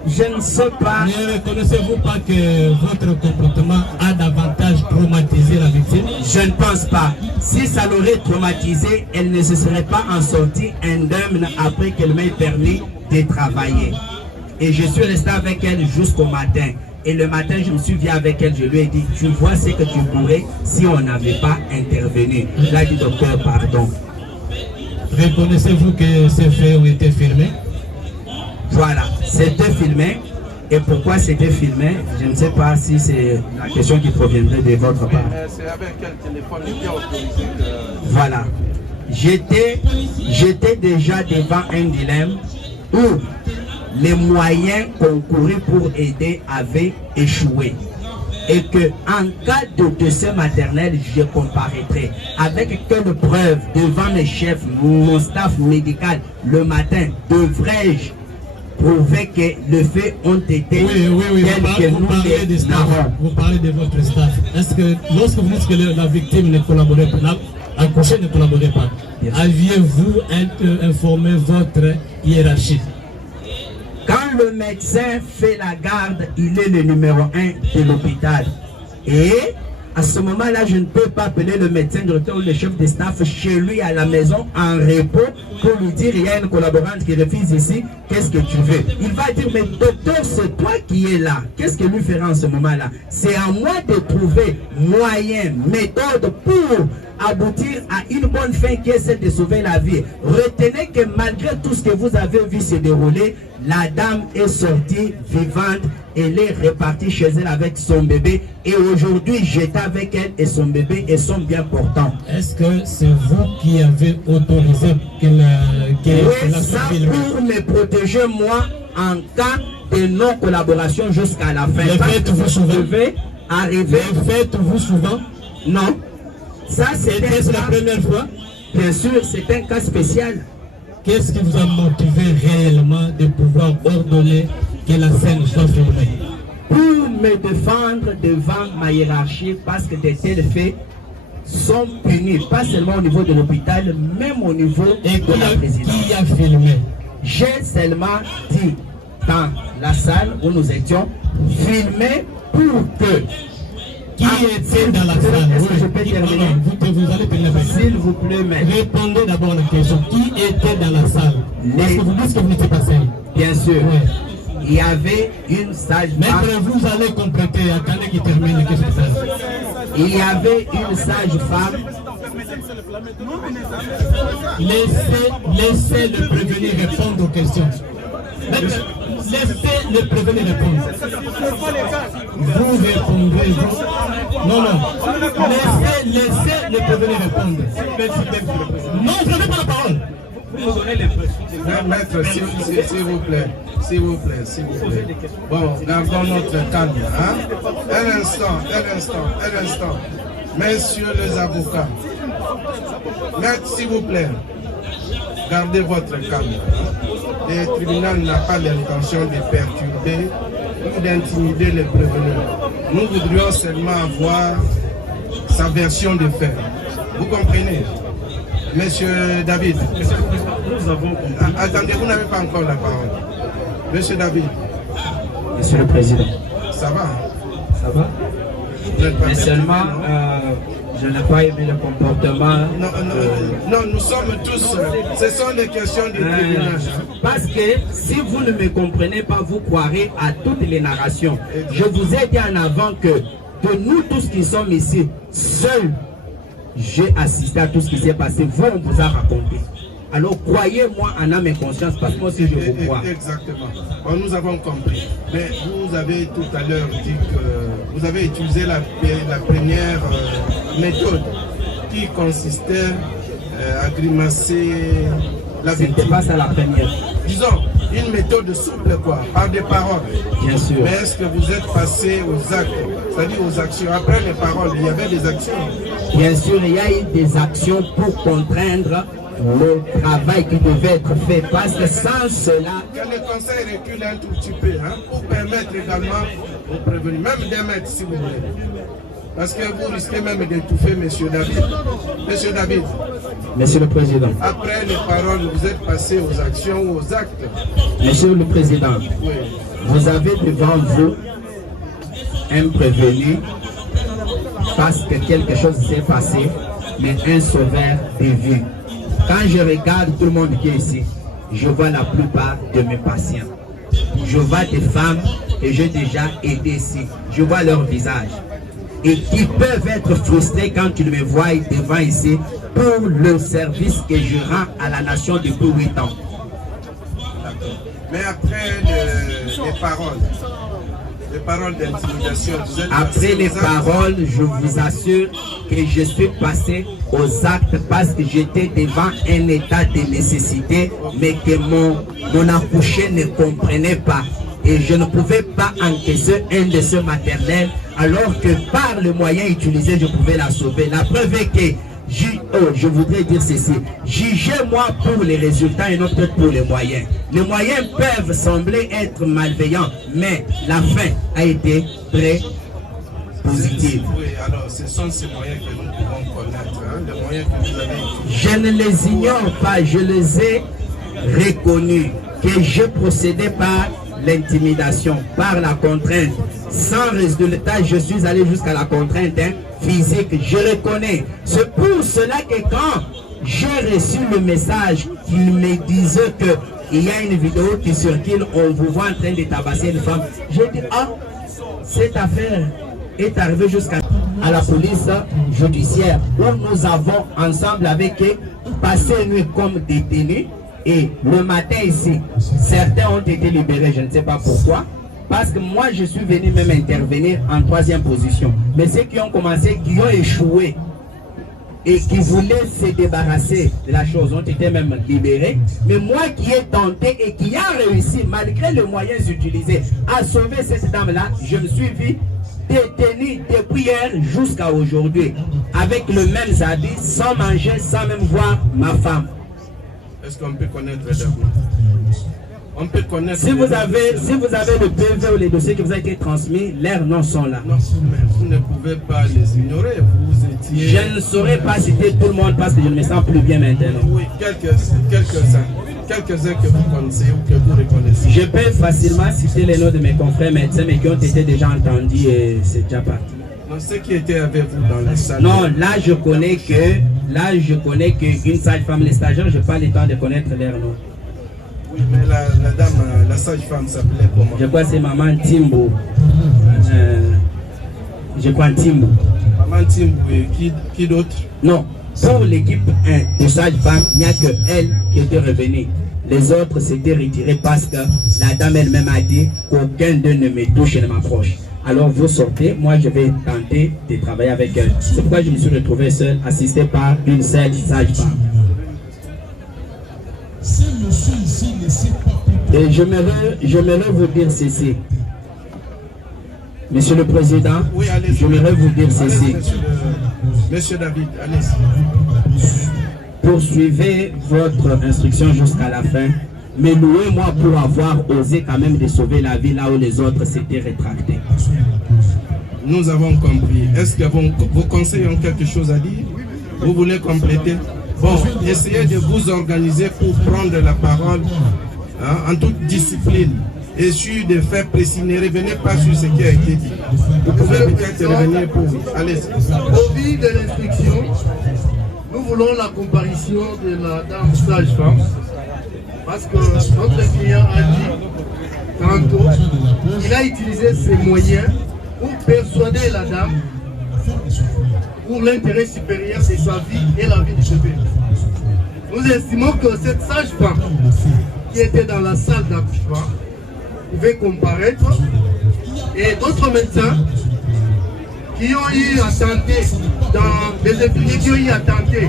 Je ne sais pas. Ne reconnaissez-vous pas que votre comportement a davantage traumatisé la victime? Je ne pense pas. Si ça l'aurait traumatisé, elle ne se serait pas en sortie indemne après qu'elle m'ait permis de travailler. Et je suis resté avec elle jusqu'au matin. Et le matin, je me suis vu avec elle, je lui ai dit, tu vois ce que tu pourrais si on n'avait pas intervenu. Elle a dit, docteur, pardon. Reconnaissez-vous que ces faits ont été filmés? Voilà, c'était filmé. Et pourquoi c'était filmé? Je ne sais pas si c'est la question qui proviendrait de votre part. C'est avec quel téléphone qui a autorisé que... Voilà. J'étais déjà devant un dilemme où les moyens concourus pour aider avaient échoué. Et que en cas de décès maternel, je comparaîtrai. Avec quelle preuve devant mes chefs, mon staff médical, le matin, devrais-je prouver que les faits ont été tels que nous les avons? Vous parlez de votre staff. Est-ce que lorsque vous dites que la victime ne collaborait pas, l'accouché ne collaborait pas, aviez-vous informé votre hiérarchie? Quand le médecin fait la garde, il est le numéro 1 de l'hôpital. Et À ce moment-là, je ne peux pas appeler le médecin directeur ou le chef de staff chez lui à la maison en repos pour lui dire il y a une collaborante qui refuse ici, qu'est-ce que tu veux? Il va dire mais docteur, c'est toi qui es là. Qu'est-ce que lui fera en ce moment-là? C'est à moi de trouver moyen, méthode pour aboutir à une bonne fin qui est celle de sauver la vie. Retenez que malgré tout ce que vous avez vu se dérouler, la dame est sortie vivante, elle est repartie chez elle avec son bébé et aujourd'hui j'étais avec elle et son bébé et sont bien portants. Est-ce que c'est vous qui avez autorisé qu'elle oui, ça pour me protéger moi en cas de non-collaboration jusqu'à la fin. Le faites-vous souvent? Arriver. Le faites-vous souvent? Non. Ça c'était la première fois? Bien sûr, c'est un cas spécial. Qu'est-ce qui vous a motivé réellement de pouvoir ordonner que la scène soit filmée? Pour me défendre devant ma hiérarchie, parce que de tels faits sont punis, pas seulement au niveau de l'hôpital, même au niveau de la présidence. Qui a filmé? J'ai seulement dit dans la salle où nous étions, filmer pour que... Qui était dans la salle? Est-ce que je peux terminer? Vous allez terminer. S'il vous plaît, maître. Répondez d'abord à la question. Qui était dans la salle? Parce que vous dites que vous n'étiez pas seul. Bien sûr. Ouais. Il y avait une sage-femme. Maître, vous allez compléter à quand qui termine. Qu'est-ce que c'est? Il y avait une sage-femme. Laissez le prévenu répondre aux questions. Maître, laissez le prévenu répondre. Vous répondrez. Non. Laissez le prévenu répondre. Non, je ne veux pas la parole. Maître, s'il vous plaît. Bon, gardons notre calme. Hein? Un instant. Messieurs les avocats. Maître, s'il vous plaît. Gardez votre calme. Le tribunal n'a pas l'intention de perturber ou d'intimider les prévenus. Nous voudrions seulement avoir sa version des faits. Vous comprenez? Monsieur David. Nous avons compris. Attendez, vous n'avez pas encore la parole. Monsieur David. Monsieur le Président. Ça va? Ça va? Mais seulement, je n'ai pas aimé le comportement. Non, nous sommes tous. Ce sont des questions du tribunal. Parce que si vous ne me comprenez pas, vous croirez à toutes les narrations. Je vous ai dit en avant que de nous tous qui sommes ici, seuls, j'ai assisté à tout ce qui s'est passé. Vous, on vous a raconté. Alors croyez-moi en âme et conscience, parce que moi aussi je vous crois. Exactement. Bon, nous avons compris. Mais vous avez tout à l'heure dit que vous avez utilisé la première méthode qui consistait à grimacer la victime. C'était pas ça la première. Disons, une méthode souple quoi, par des paroles. Bien sûr. Mais est-ce que vous êtes passé aux actes, c'est-à-dire aux actions? Après les paroles, il y avait des actions. Bien sûr, il y a eu des actions pour contraindre le travail qui devait être fait, parce que sans cela... Que le conseil recule un tout petit peu, hein, pour permettre également aux prévenus, même d'émettre si vous voulez. Parce que vous risquez même d'étouffer Monsieur David. Monsieur David. Monsieur le Président. Après les paroles, vous êtes passé aux actions ou aux actes. Monsieur le Président. Oui. Vous avez devant vous un prévenu parce que quelque chose s'est passé, mais un sauveur est vu. Quand je regarde tout le monde qui est ici, je vois la plupart de mes patients. Je vois des femmes que j'ai déjà aidées ici. Je vois leur visage. Et qui peuvent être frustrés quand ils me voient devant ici pour le service que je rends à la nation depuis 8 ans. Mais après les paroles d'intimidation, après les paroles, je vous assure que je suis passé aux actes parce que j'étais devant un état de nécessité, mais que mon accouché ne comprenait pas. Et je ne pouvais pas encaisser un de ceux maternels, alors que par le moyen utilisé, je pouvais la sauver. La preuve est que je voudrais dire ceci. Jugez-moi pour les résultats et non peut-être pour les moyens. Les moyens peuvent sembler être malveillants, mais la fin a été très positive. Oui, alors ce sont ces moyens que nous pouvons connaître, hein, les moyens que vous avez utilisés. Je ne les ignore pas, je les ai reconnus, que je procédais par l'intimidation, par la contrainte. Sans résultat, je suis allé jusqu'à la contrainte physique. Je reconnais. C'est pour cela que quand j'ai reçu le message qui me disait qu'il y a une vidéo qui circule, on vous voit en train de tabasser une femme, j'ai dit, ah, cette affaire est arrivée jusqu'à la police judiciaire où nous avons ensemble avec eux passé une nuit comme détenus. Et le matin ici, certains ont été libérés, je ne sais pas pourquoi. Parce que moi, je suis venu même intervenir en 3e position. Mais ceux qui ont commencé, qui ont échoué et qui voulaient se débarrasser de la chose, ont été même libérés. Mais moi qui ai tenté et qui a réussi, malgré les moyens utilisés, à sauver cette dame-là, je me suis vu détenu depuis hier jusqu'à aujourd'hui, avec le même habit, sans manger, sans même voir ma femme. Est-ce qu'on peut connaître d'abord? On peut connaître. Si vous avez le PV ou les dossiers qui vous ont été transmis, leurs noms sont là. Non, mais vous ne pouvez pas les ignorer. Vous étiez... Je ne saurais pas citer tout le monde parce que je ne me sens plus bien maintenant. Oui, quelques-uns que vous connaissez ou que vous reconnaissez. Je peux facilement citer les noms de mes confrères médecins, mais qui ont été déjà entendus et c'est déjà parti. Non, ceux qui étaient avec vous dans la salle. Non, là je connais qu'une sage-femme, les stagiaires, je n'ai pas le temps de connaître leurs noms. Oui, mais la dame, la sage-femme s'appelait comment? Je crois que c'est Maman Timbo. Je crois Timbo. Maman Timbo et qui d'autre? Non, pour l'équipe 1 de sage-femme, il n'y a que elle qui était revenue. Les autres s'étaient retirés parce que la dame elle-même a dit qu'aucun d'eux ne me touche et ne m'approche. Alors vous sortez, moi je vais tenter de travailler avec elle. C'est pourquoi je me suis retrouvé seul, assisté par une seule sage-femme. Et j'aimerais vous dire ceci. Monsieur le Président, oui, j'aimerais vous dire ceci. Monsieur David, allez-y. Poursuivez votre instruction jusqu'à la fin, mais louez-moi pour avoir osé quand même de sauver la vie là où les autres s'étaient rétractés. Nous avons compris. Est-ce que vos conseils ont quelque chose à dire? Vous voulez compléter? Bon, essayez de vous organiser pour prendre la parole en toute discipline et sur des faits précis. Ne revenez pas sur ce qui a été dit. Vous pouvez peut-être revenir pour vous. Allez-y. Au vu de l'instruction, nous voulons la comparution de la dame sage-femme parce que notre client a dit tantôt qu'il a utilisé ses moyens pour persuader la dame pour l'intérêt supérieur de sa vie et la vie du bébé. Nous estimons que cette sage-femme qui était dans la salle d'accouchement pouvait comparaître et d'autres médecins qui ont eu à tenter, des infirmiers qui ont eu à tenter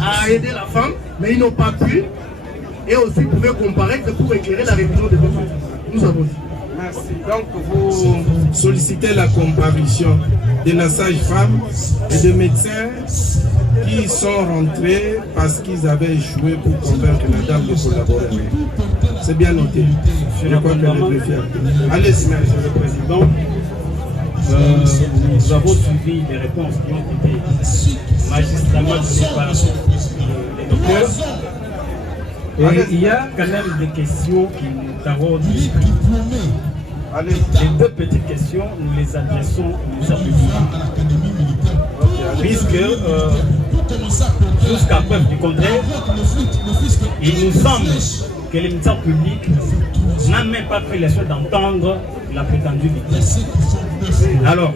à aider la femme, mais ils n'ont pas pu, et aussi pouvaient comparaître pour éclairer la révision des documents. Nous avons dit. Merci. Donc vous sollicitez la comparution de la sage-femme et de médecins qui sont rentrés parce qu'ils avaient échoué pour convaincre la dame de collaborer. C'est bien noté. Je crois que le greffier. Allez-y, monsieur le Président. Nous avons suivi les réponses qui ont été magistralement données par les docteurs. Et il y a quand même des questions qui nous taraudent. Les deux petites questions, nous les adressons au ministère public. Puisque, jusqu'à preuve du contraire, il nous semble que le ministère public n'a même pas pris les soins d'entendre la prétendue victime. Alors,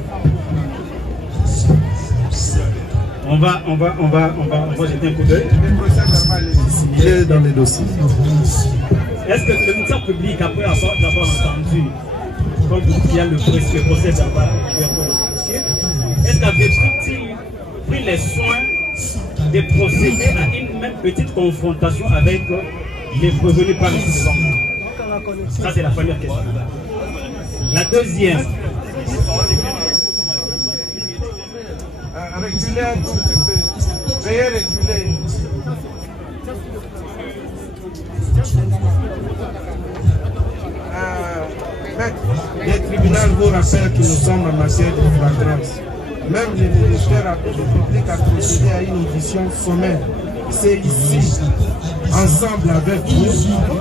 on va jeter un coup d'œil. Il est dans les dossiers. Est-ce que le ministère public, après avoir entendu, comme il y a le procès verbal, est-ce qu'avait-il pris les soins de procéder à une même petite confrontation avec les prévenus par ici devant moi? Ça, c'est la première question. La deuxième. Reculer un tout petit peu. Veuillez reculer. Le tribunal vous rappelle que nous sommes en matière de flagrance. Même le ministère public a procédé à une audition sommaire. C'est ici ensemble avec vous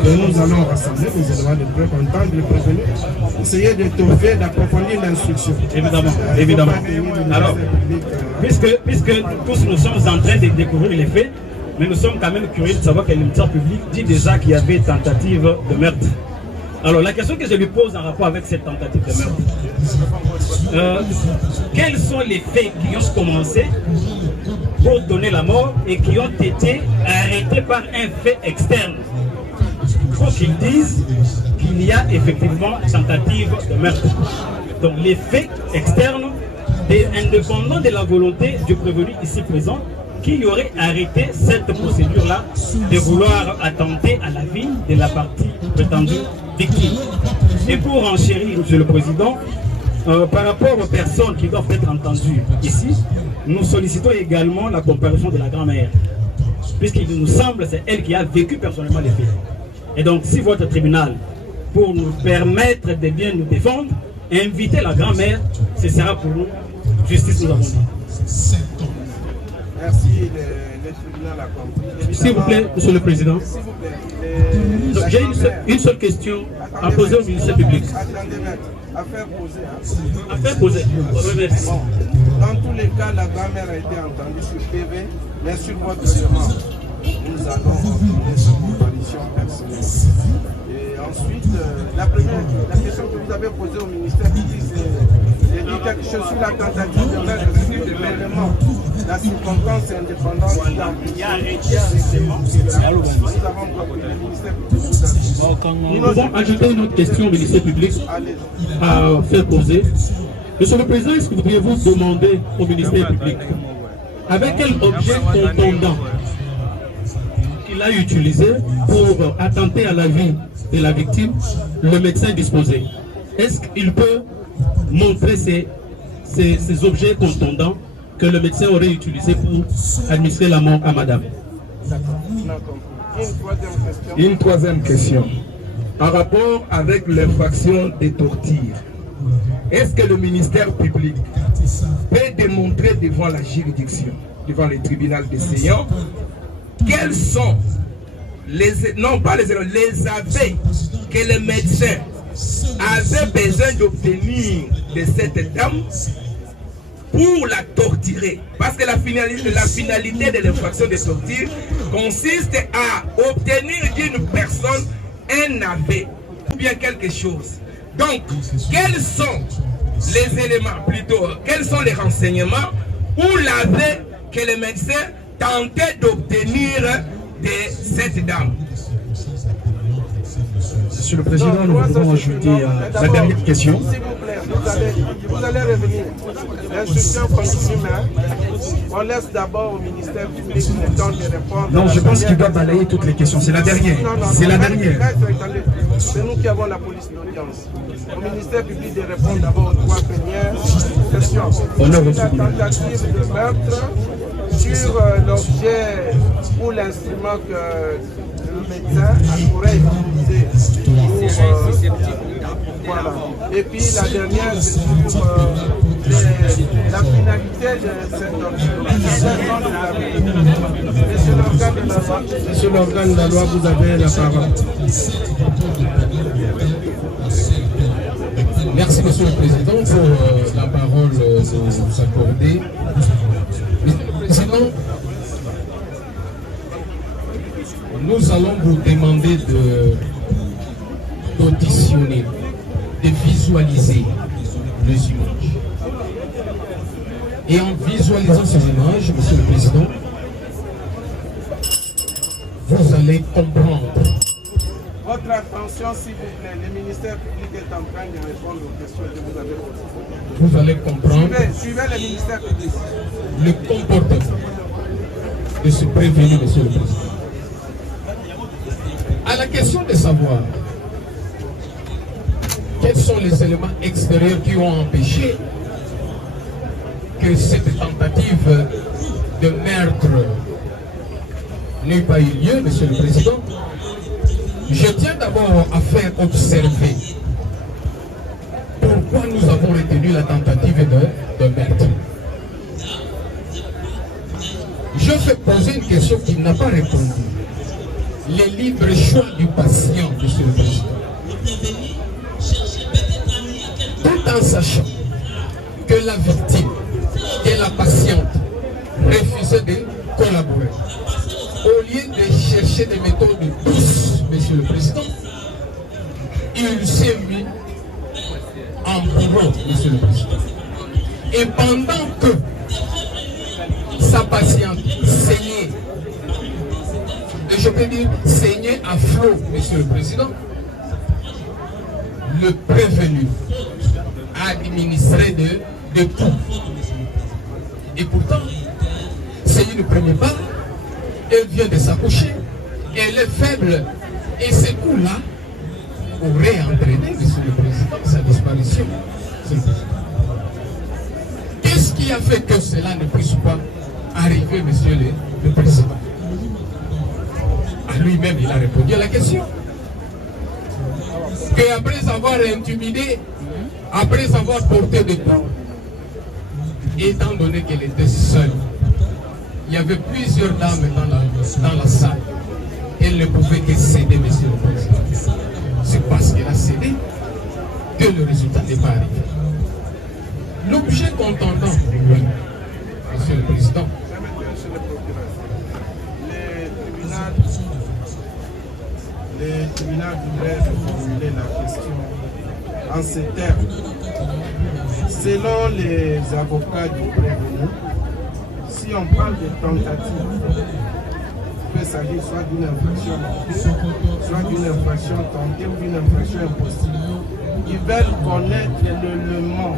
que nous allons rassembler les éléments de preuve, entendre le prévenu, essayer d'étoffer, d'approfondir l'instruction. Évidemment, évidemment. Alors, puisque tous nous sommes en train de découvrir les faits, mais nous sommes quand même curieux de savoir que le ministère public dit déjà qu'il y avait tentative de meurtre. Alors, la question que je lui pose en rapport avec cette tentative de meurtre, quels sont les faits qui ont commencé pour donner la mort et qui ont été arrêtés par un fait externe pour qu'ils disent qu'il y a effectivement tentative de meurtre. Donc, les faits externes, indépendants de la volonté du prévenu ici présent, qui aurait arrêté cette procédure-là de vouloir attenter à la vie de la partie prétendue victime. Et pour enchérir, Monsieur le Président, par rapport aux personnes qui doivent être entendues ici, nous sollicitons également la comparution de la grand-mère, puisqu'il nous semble que c'est elle qui a vécu personnellement les faits. Et donc, si votre tribunal, pour nous permettre de bien nous défendre, invitez la grand-mère, ce sera pour nous justice, nous avons dit. Merci, le tribunal a compris. S'il vous plaît, Monsieur le Président. S'il vous plaît. J'ai une seule question à poser au ministère public. Attendez, maître. Affaire posée. Hein. Affaire posée. Bon. Dans tous les cas, la grand-mère a été entendue sur PV, mais sur votre demande, nous allons obtenir sa comparution personnelle. Et ensuite, la question que vous avez posée au ministère public, c'est de dire quelque chose sur la tentative de meurtre sur le gouvernement. La circonstance indépendante qui a arrêté récemment. Nous avons compris le ministère public. Nous pouvons ajouter une autre question au ministère public à faire poser. Monsieur le Président, est-ce que vous pourriez vous demander au ministère public avec quel objet contondant qu'il a utilisé pour attenter à la vie de la victime, le médecin disposé? Est-ce qu'il peut montrer ces objets contondants que le médecin aurait utilisé pour administrer la mort à madame? Une troisième question. En rapport avec l'infraction des tortures, est-ce que le ministère public peut démontrer devant la juridiction, devant le tribunal des Seigneurs, quels sont les avis que le médecin avait besoin d'obtenir de cette dame pour la torturer? Parce que la finalité de l'infraction de torture consiste à obtenir d'une personne un avis ou bien quelque chose. Donc, quels sont les éléments, plutôt, quels sont les renseignements ou l'avis que le médecin tentait d'obtenir de cette dame? Monsieur le Président, nous voulons ajouter la dernière question. S'il vous plaît, vous allez revenir. L'instruction continue, mais on laisse d'abord au ministère public le temps de répondre. Non, je pense qu'il doit balayer toutes les questions. C'est la dernière. C'est la dernière. C'est nous qui avons la police d'audience. Au ministère public de répondre d'abord aux trois premières questions. Sur la tentative de meurtre, sur l'objet ou l'instrument que le médecin pourrait utiliser voilà. Et puis la dernière, c'est sur la finalité de cette Monsieur l'organe de la loi, vous avez la parole. Merci, Monsieur le Président, pour la parole que vous accordez. Sinon, nous allons vous demander d'auditionner, de visualiser les images. Et en visualisant ces images, Monsieur le Président, vous allez comprendre. Votre attention, s'il vous plaît, le ministère public est en train de répondre aux questions que vous avez posées. Vous allez comprendre. Suivez le ministère public. Le comportement de ce prévenu, Monsieur le Président. À la question de savoir quels sont les éléments extérieurs qui ont empêché que cette tentative de meurtre n'ait pas eu lieu, Monsieur le Président, je tiens d'abord à faire observer pourquoi nous avons retenu la tentative de meurtre. Je vais poser une question qui n'a pas répondu. le libre choix du patient, monsieur le président. Tout en sachant que la victime et la patiente refusaient de collaborer. Au lieu de chercher des méthodes douces, monsieur le président, il s'est mis en bourreau, monsieur le président. Et pendant que sa patiente saignait, et je peux dire saignait à flot, monsieur le président, le prévenu a administré de coups. Et pourtant, c'est une première part, elle vient de s'accoucher, elle est faible, et ces coups-là auraient entraîné, monsieur le président, sa disparition. Qu'est-ce qui a fait que cela ne puisse pas arriver, monsieur le président? À lui-même, il a répondu à la question. Qu'après avoir intimidé, après avoir porté des coups, étant donné qu'elle était seule, il y avait plusieurs dames dans la salle, elle ne pouvait que céder, monsieur le président. C'est parce qu'elle a cédé que le résultat n'est pas arrivé. L'objet contendant, oui, monsieur le président. Le tribunal voudrait formuler la question en ces termes. Selon les avocats du prévenu, si on parle de tentative, peut s'agir soit d'une infraction montée, soit d'une infraction tentée ou d'une infraction impossible. Ils veulent connaître l'élément,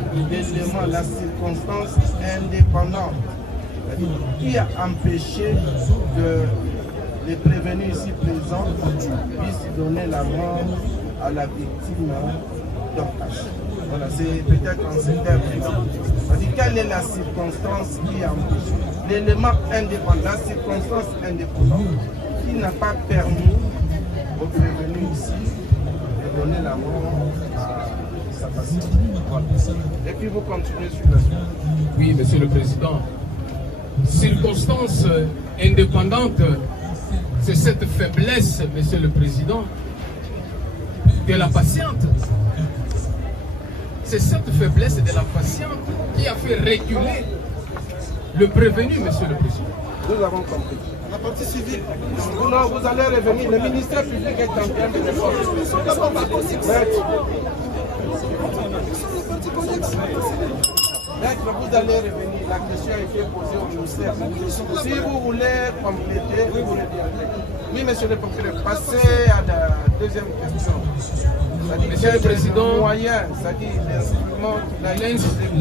la circonstance indépendante qui a empêché que les prévenus ici présents puissent donner la mort à la victime d'Orcache. Voilà, c'est peut-être en ces termes. Quelle est la circonstance qui a empêché l'élément indépendant, la circonstance indépendante qui n'a pas permis aux prévenus ici de donner la mort à sa patiente. Voilà. Et puis vous continuez sur la suite. Oui, monsieur le président. Circonstance indépendante, c'est cette faiblesse, monsieur le président, de la patiente. C'est cette faiblesse de la patiente qui a fait reculer le prévenu, monsieur le président. Nous avons compris. La partie civile, vous allez revenir. Le ministère public est en train de répondre. Maître, vous allez revenir. La question a été posée au ministère. Si vous voulez compléter, vous voulez dire. Oui, monsieur le procureur, passez à la deuxième question. Monsieur le Président,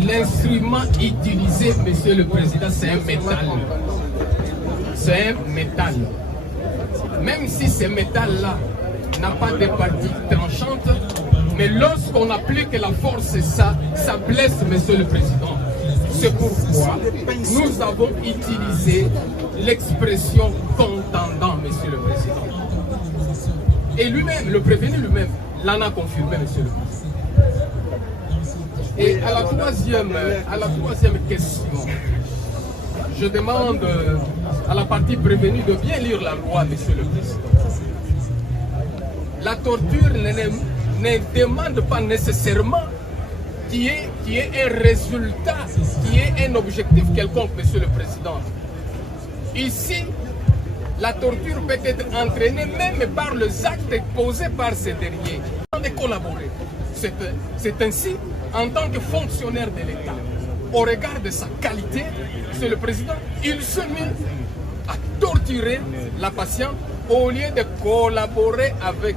l'instrument utilisé, monsieur le Président, c'est un métal. C'est un métal. Même si ce métal-là n'a pas de parties tranchantes, mais lorsqu'on applique la force, ça blesse, monsieur le Président. C'est pourquoi nous avons utilisé l'expression contendant, monsieur le Président. Et lui-même, le prévenu lui-même, l'en a confirmé, monsieur le président. Et à la troisième question, je demande à la partie prévenue de bien lire la loi, monsieur le président. La torture ne demande pas nécessairement qu'il y ait un résultat, qu'il y ait un objectif quelconque, monsieur le président. Ici, la torture peut être entraînée même par les actes posés par ces derniers. De collaborer. C'est ainsi, en tant que fonctionnaire de l'État, au regard de sa qualité, monsieur le président, il se met à torturer la patiente au lieu de collaborer avec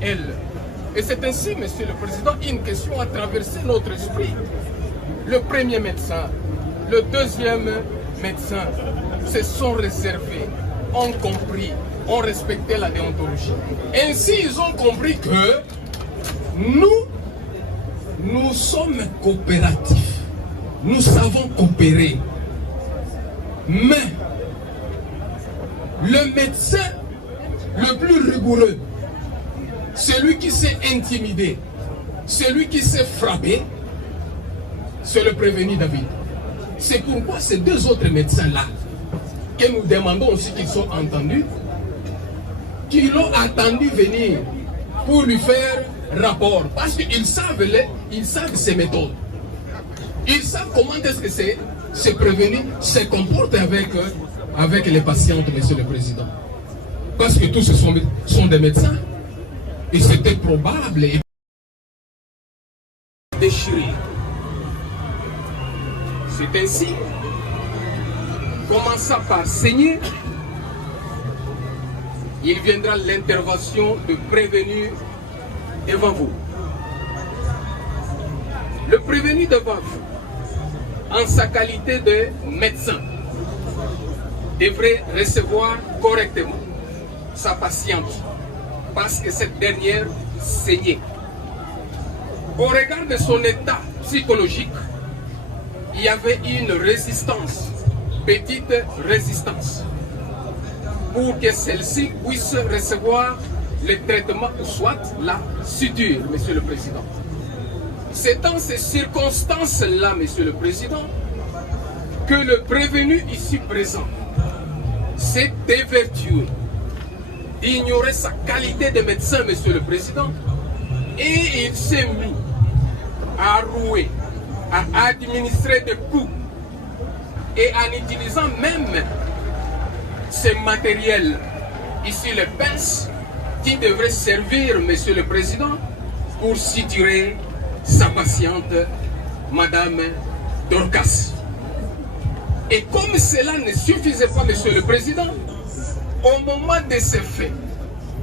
elle. Et c'est ainsi, monsieur le président, une question a traversé notre esprit. Le premier médecin, le deuxième médecin se sont réservés, ont compris, ont respecté la déontologie. Ainsi, ils ont compris que nous sommes coopératifs. Nous savons coopérer. Mais le médecin le plus rigoureux, celui qui s'est intimidé, celui qui s'est frappé, c'est le prévenu David. C'est pourquoi ces deux autres médecins-là, que nous demandons aussi qu'ils soient entendus, qui l'ont attendu venir pour lui faire rapport. Parce qu'ils savent, ses méthodes. Ils savent comment est-ce que ces prévenus se comportent avec les patientes, Monsieur le Président. Parce que tous ce sont des médecins. Et c'était probable et déchiré. C'est ainsi, commençant par saigner, il viendra l'intervention de prévenu devant vous. Le prévenu devant vous, en sa qualité de médecin, devrait recevoir correctement sa patiente parce que cette dernière saignait. Au regard de son état psychologique, il y avait une résistance, petite résistance, pour que celle-ci puisse recevoir le traitement ou soit la suture, Monsieur le Président. C'est dans ces circonstances-là, Monsieur le Président, que le prévenu ici présent s'est évertué d'ignorer sa qualité de médecin, Monsieur le Président, et il s'est mis à rouer, à administrer des coups, et en utilisant même ces matériels, ici les pinces, qui devraient servir, Monsieur le Président, pour suturer sa patiente, Madame Dorcas. Et comme cela ne suffisait pas, Monsieur le Président, au moment de ces faits,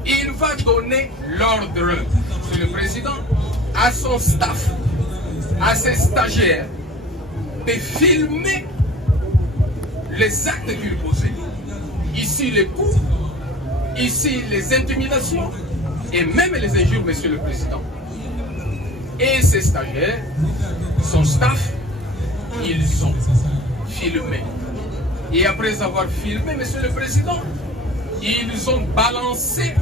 il va donner l'ordre, Monsieur le Président, à son staff, à ses stagiaires, de filmer les actes qu'il posait. Ici les coups, ici les intimidations et même les injures, Monsieur le Président. Et ses stagiaires, son staff, ils ont filmé. Et après avoir filmé, Monsieur le Président, ils ont balancé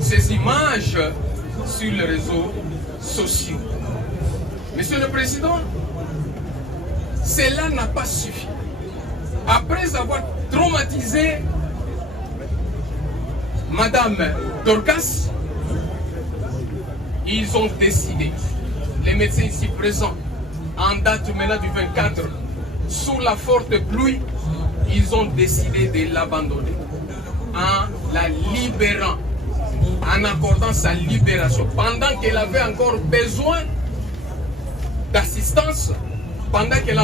ces images sur les réseaux sociaux. Monsieur le Président, cela n'a pas suffi. Après avoir traumatisé Madame Dorcas, ils ont décidé, les médecins ici présents, en date maintenant du 24, sous la forte pluie, ils ont décidé de l'abandonner en la libérant, en accordant sa libération, pendant qu'elle avait encore besoin d'assistance, pendant qu'elle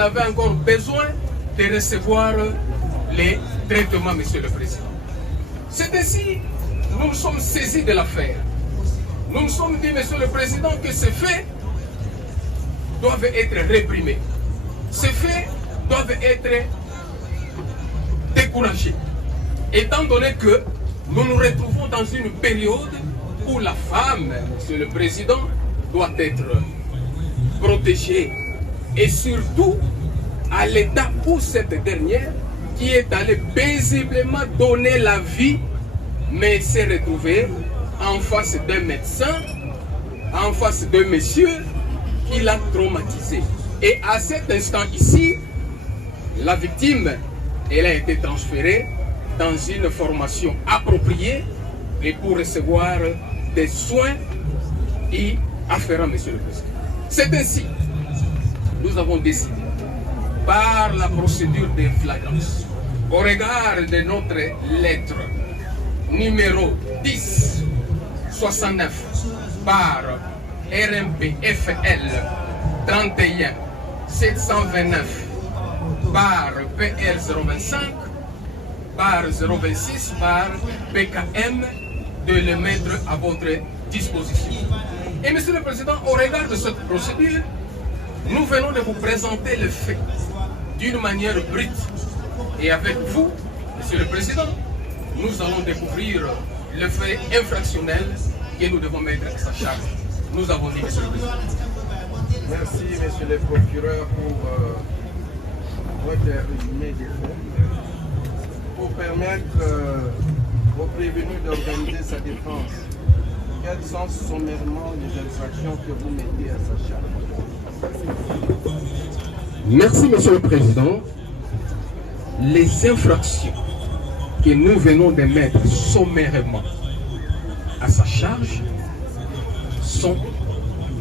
avait encore besoin de recevoir les traitements, Monsieur le Président. C'est ainsi, nous nous sommes saisis de l'affaire. Nous nous sommes dit, Monsieur le Président, que ces faits doivent être réprimés. Ces faits doivent être découragés. Étant donné que nous nous retrouvons dans une période où la femme, Monsieur le Président, doit être protégée. Et surtout, à l'état où cette dernière, qui est allée paisiblement donner la vie, mais s'est retrouvée en face d'un médecin, en face d'un monsieur qui l'a traumatisé. Et à cet instant ici, la victime, elle a été transférée dans une formation appropriée et pour recevoir des soins y afférents, Monsieur le Président. C'est ainsi, nous avons décidé, par la procédure de flagrance, au regard de notre lettre numéro 1069 par RMPFL 31 729 par PL 025 par 026 par PKM, de le mettre à votre disposition. Et Monsieur le Président, au regard de cette procédure, nous venons de vous présenter le fait d'une manière brute. Et avec vous, Monsieur le Président, nous allons découvrir le fait infractionnel que nous devons mettre à sa charge. Nous avons dit, Monsieur le Président. Merci, Monsieur le Procureur, pour votre résumé des faits. Pour permettre aux prévenus d'organiser sa défense, quelles sont sommairement les infractions que vous mettez à sa charge? Merci, Monsieur le Président. les infractions que nous venons de mettre sommairement à sa charge sont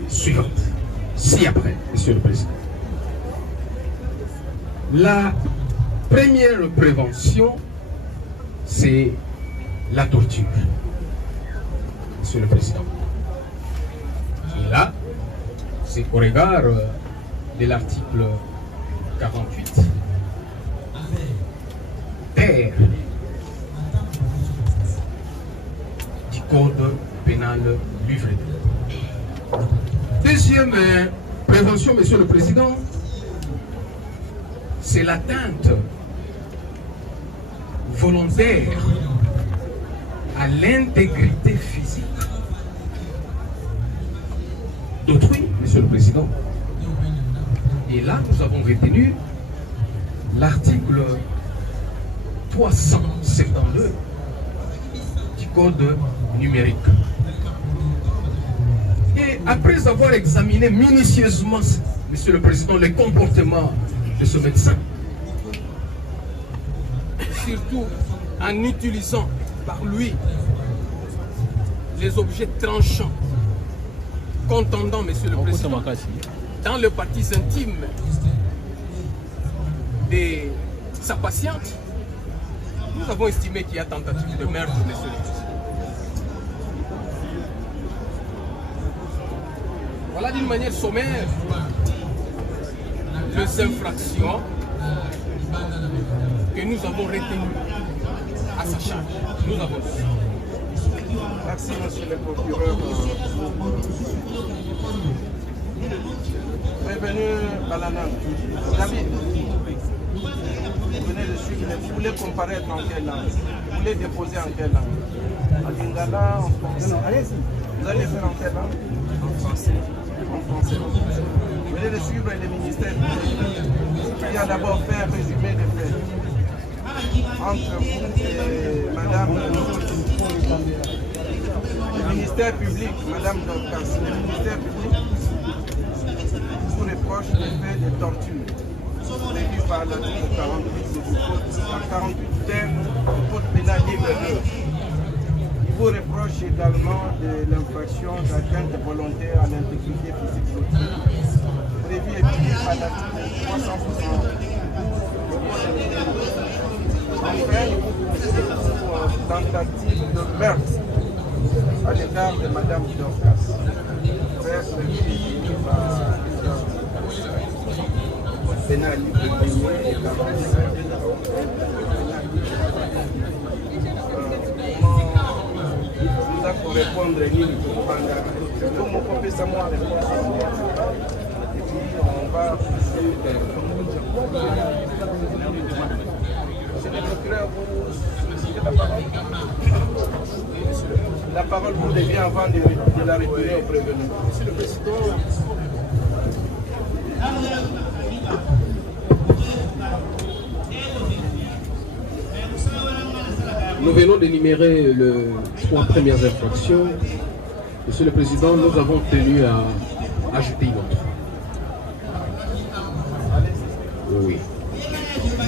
suivantes. Ci-après, Monsieur le Président. La première prévention, c'est la torture, Monsieur le Président. Et là, c'est au regard de l'article 48 ter du Code pénal livre 2. Deuxième prévention, Monsieur le Président, c'est l'atteinte volontaire à l'intégrité physique d'autrui, Monsieur le Président. Et là, nous avons retenu l'article 372 du Code numérique. Et après avoir examiné minutieusement, Monsieur le Président, le comportement de ce médecin, surtout en utilisant par lui les objets tranchants, contendant, Monsieur le Président, dans les parties intimes de sa patiente, nous avons estimé qu'il y a tentative de meurtre, Monsieur le Président. Voilà d'une manière sommaire les infractions que nous avons retenues à sa charge. Nous avons dit. Merci, Monsieur le procureur. Bienvenue à la langue. David, vous venez de suivre. Vous voulez comparaître en quelle langue? Vous voulez déposer en quelle langue? En lingala, en français. Allez-y. Vous allez faire en quelle langue? En français. En français. Vous venez de suivre les ministères. Il y a d'abord fait un résumé des faits. Entre vous et Madame le ministère public, Madame Dorcas, le ministère public vous reproche les faits de torture prévus par l'article 48 du Code pénal livre 2. Il vous reproche également de l'infraction d'atteinte volontaire à l'intégrité physique de l'autrui, prévu et puni par l'article 360. Enfin, tentative de meurtre à l'égard de Madame Dorcas, faire prévu par le pénal livre 1er et 45. Nous avons pour répondre à l'île comme on peut savoir répondre et puis on va Monsieur le procureur, vous sollicitez la parole. La parole vous devient avant de la retirer au prévenu. Monsieur le Président. Nous venons d'énumérer les 3 premières infractions. Monsieur le Président, nous avons tenu à ajouter une autre. Oui.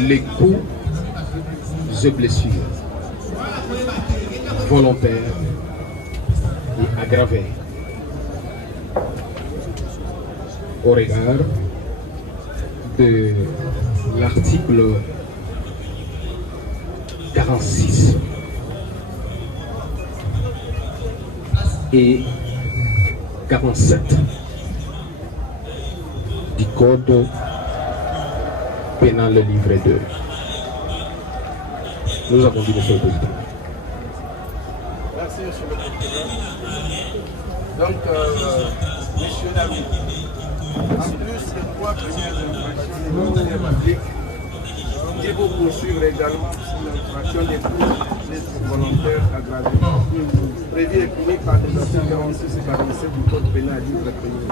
Les coups et blessures volontaires et aggravées au regard de l'article 46 et 47 du Code pénal livre 2. Nous avons dit, Monsieur le Président. Merci, Monsieur le Président. Donc, Monsieur David, en plus des 3 premières infractions du ministère public, il faut poursuivre également l'infraction des coups volontaires aggravés, prévu et puni par les articles 46 et 47 du Code pénal livre 1er.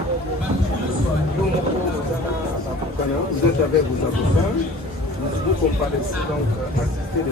Vous êtes avec vos avocats, vous comparaissez donc assister